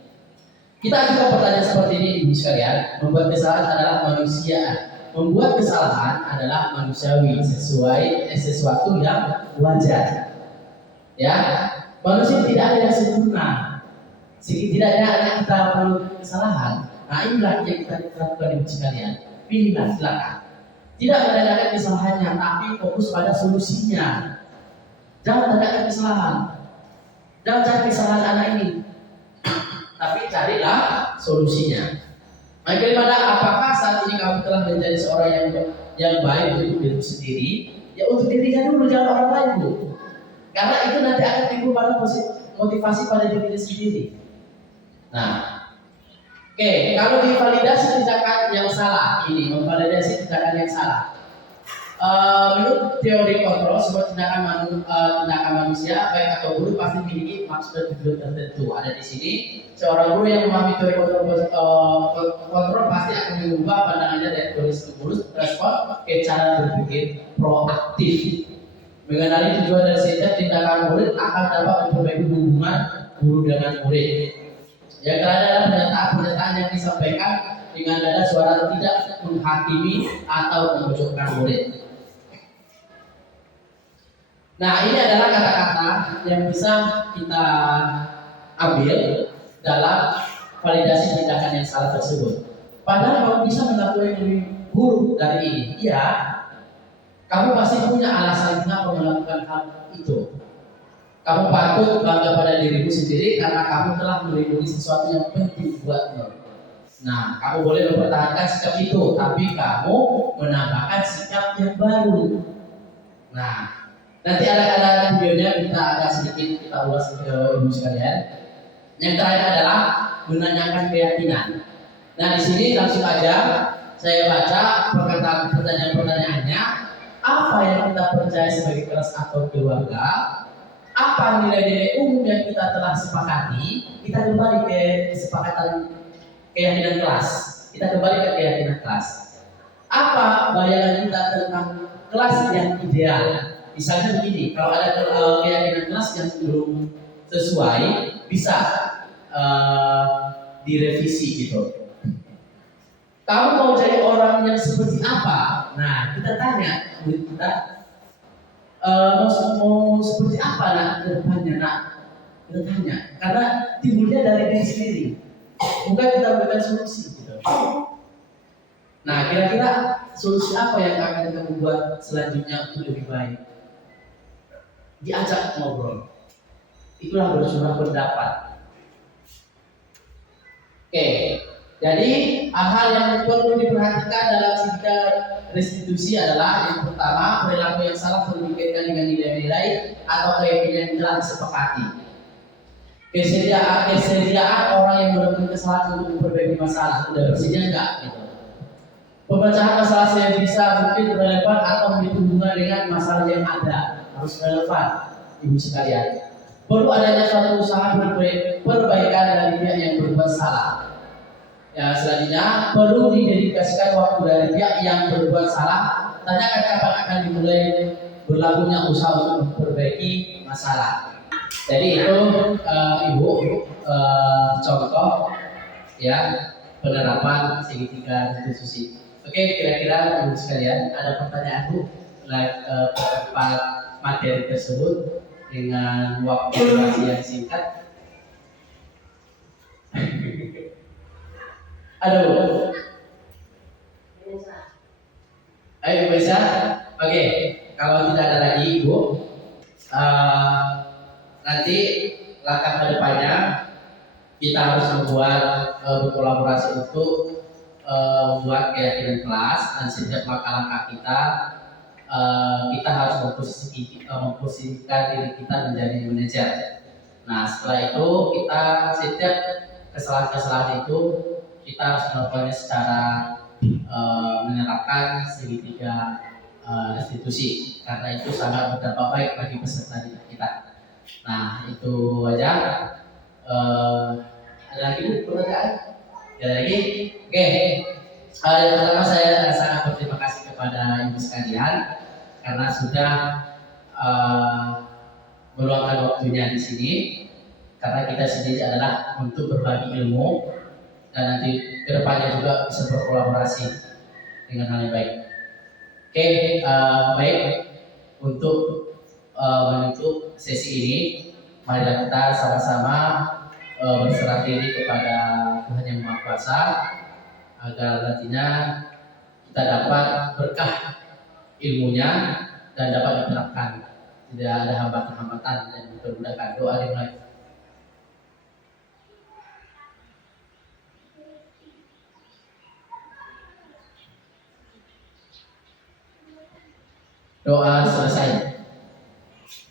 Kita juga pertanyaan seperti ini ibu sekalian. Membuat kesalahan adalah manusia. Membuat kesalahan adalah manusiawi sesuatu yang wajar. Ya, manusia tidak ada yang sempurna. Setidaknya ada kita melakukan kesalahan. Nah inilah yang kita lakukan ibu sekalian. Pilihlah silakan. Tidak menanyakan kesalahannya, tapi fokus pada solusinya. Jangan tanyakan kesalahan. Jangan cari kesalahan anak ini. tapi carilah solusinya. Maka daripada apakah saat ini kamu telah menjadi seorang yang baik untuk diri sendiri, ya untuk dirinya dulu, jangan orang lain dulu. Karena itu nanti akan timbul pada motivasi pada diri sendiri. Nah, oke, kalau divalidasi tindakan yang salah, ini memvalidasi tindakan yang salah. Menurut teori kontrol, sebuah tindakan manusia baik atau buruk pasti memiliki maksud dan tujuan tertentu. Ada di sini seorang guru yang memahami teori kontrol pasti akan mengubah pandangannya dari teori buruk respon ke cara berpikir proaktif. Mengenali tujuan dari setiap tindakan murid akan dapat memperbaiki hubungan guru dengan murid. Yang terakhir adalah pernyataan yang disampaikan dengan nada suara tidak menghakimi atau memojokkan murid. Nah, ini adalah kata-kata yang bisa kita ambil dalam validasi tindakan yang salah tersebut. Padahal kamu bisa melakukan yang lebih buruk dari ini. Iya, kamu pasti punya alasan kenapa melakukan hal itu. Kamu patut bangga pada dirimu sendiri karena kamu telah melindungi sesuatu yang penting buatmu. Nah, kamu boleh mempertahankan sikap itu, tapi kamu menambahkan sikap yang baru. Nah, nanti ada videonya, kita agak sedikit kita ulas ke ibu sekalian. Yang terakhir adalah menanyakan keyakinan. Nah, di sini langsung aja saya baca pertanyaan-pertanyaannya. Apa yang kita percaya sebagai kelas atau keluarga? Apa nilai-nilai umum yang kita telah sepakati? Kita kembali ke kesepakatan keyakinan kelas. Kita kembali ke keyakinan kelas. Apa bayangan kita tentang kelas yang ideal? Misalnya begini, kalau ada keyakinan kelas yang belum sesuai, bisa direvisi gitu. Kamu mau jadi orang yang seperti apa? Nah, kita tanya murid kita, mau seperti apa nak ke depannya nak? Kita tanya, karena timbulnya dari diri sendiri, bukan kita memberikan solusi gitu. Nah, kira-kira solusi apa yang akan kamu buat selanjutnya untuk lebih baik? Diajak ngobrol, itulah bersuara pendapat. Oke, jadi hal yang perlu diperhatikan dalam sidang restitusi adalah yang pertama, perilaku yang salah perlu dikaitkan dengan nilai-nilai atau keyakinan yang telah disepakati. Kesediaan orang yang melakukan kesalahan untuk memperbaiki masalah, sudah bersedia enggak? Gitu. Pemecahan masalah yang bisa mungkin relevan atau memiliki hubungan dengan masalah yang ada, harus relevan, ibu sekalian. Perlu adanya suatu usaha perbaikan dari pihak yang berbuat salah. Ya, selanjutnya perlu didedikasikan waktu dari pihak yang berbuat salah. Tanyakan kapan akan dimulai berlakunya usaha untuk memperbaiki masalah. Jadi itu ibu contoh ya penerapan segitiga restitusi. Oke, kira-kira ibu sekalian ada pertanyaan bu tempat materi tersebut dengan waktu durasi yang singkat. Aduh. Ayo bisa. Oke, kalau tidak ada lagi ibu, nanti langkah kedepannya kita harus membuat berkolaborasi untuk membuat keyakinan kelas, dan setiap langkah-langkah kita harus memposisikan diri kita menjadi manajer. Nah, setelah itu kita setiap kesalahan-kesalahan itu kita harus melakukannya secara menerapkan segitiga restitusi, karena itu sangat berdampak baik bagi peserta didik kita. Nah, itu aja. Ada lagi pertanyaan? Ada lagi? Oke. Yang pertama saya sangat berterima kasih kepada ibu sekalian karena sudah meluangkan waktunya di sini. Karena kita sendiri adalah untuk berbagi ilmu dan nanti kedepannya juga bisa berkolaborasi dengan hal yang baik. Oke, baik. Untuk menutup sesi ini, marilah kita sama-sama berserah diri kepada Tuhan Yang Maha Kuasa agar nantinya kita dapat berkah ilmunya dan dapat diterapkan, tidak ada hambatan-hambatan dan dipermudahkan. Doa dimulai. Doa selesai.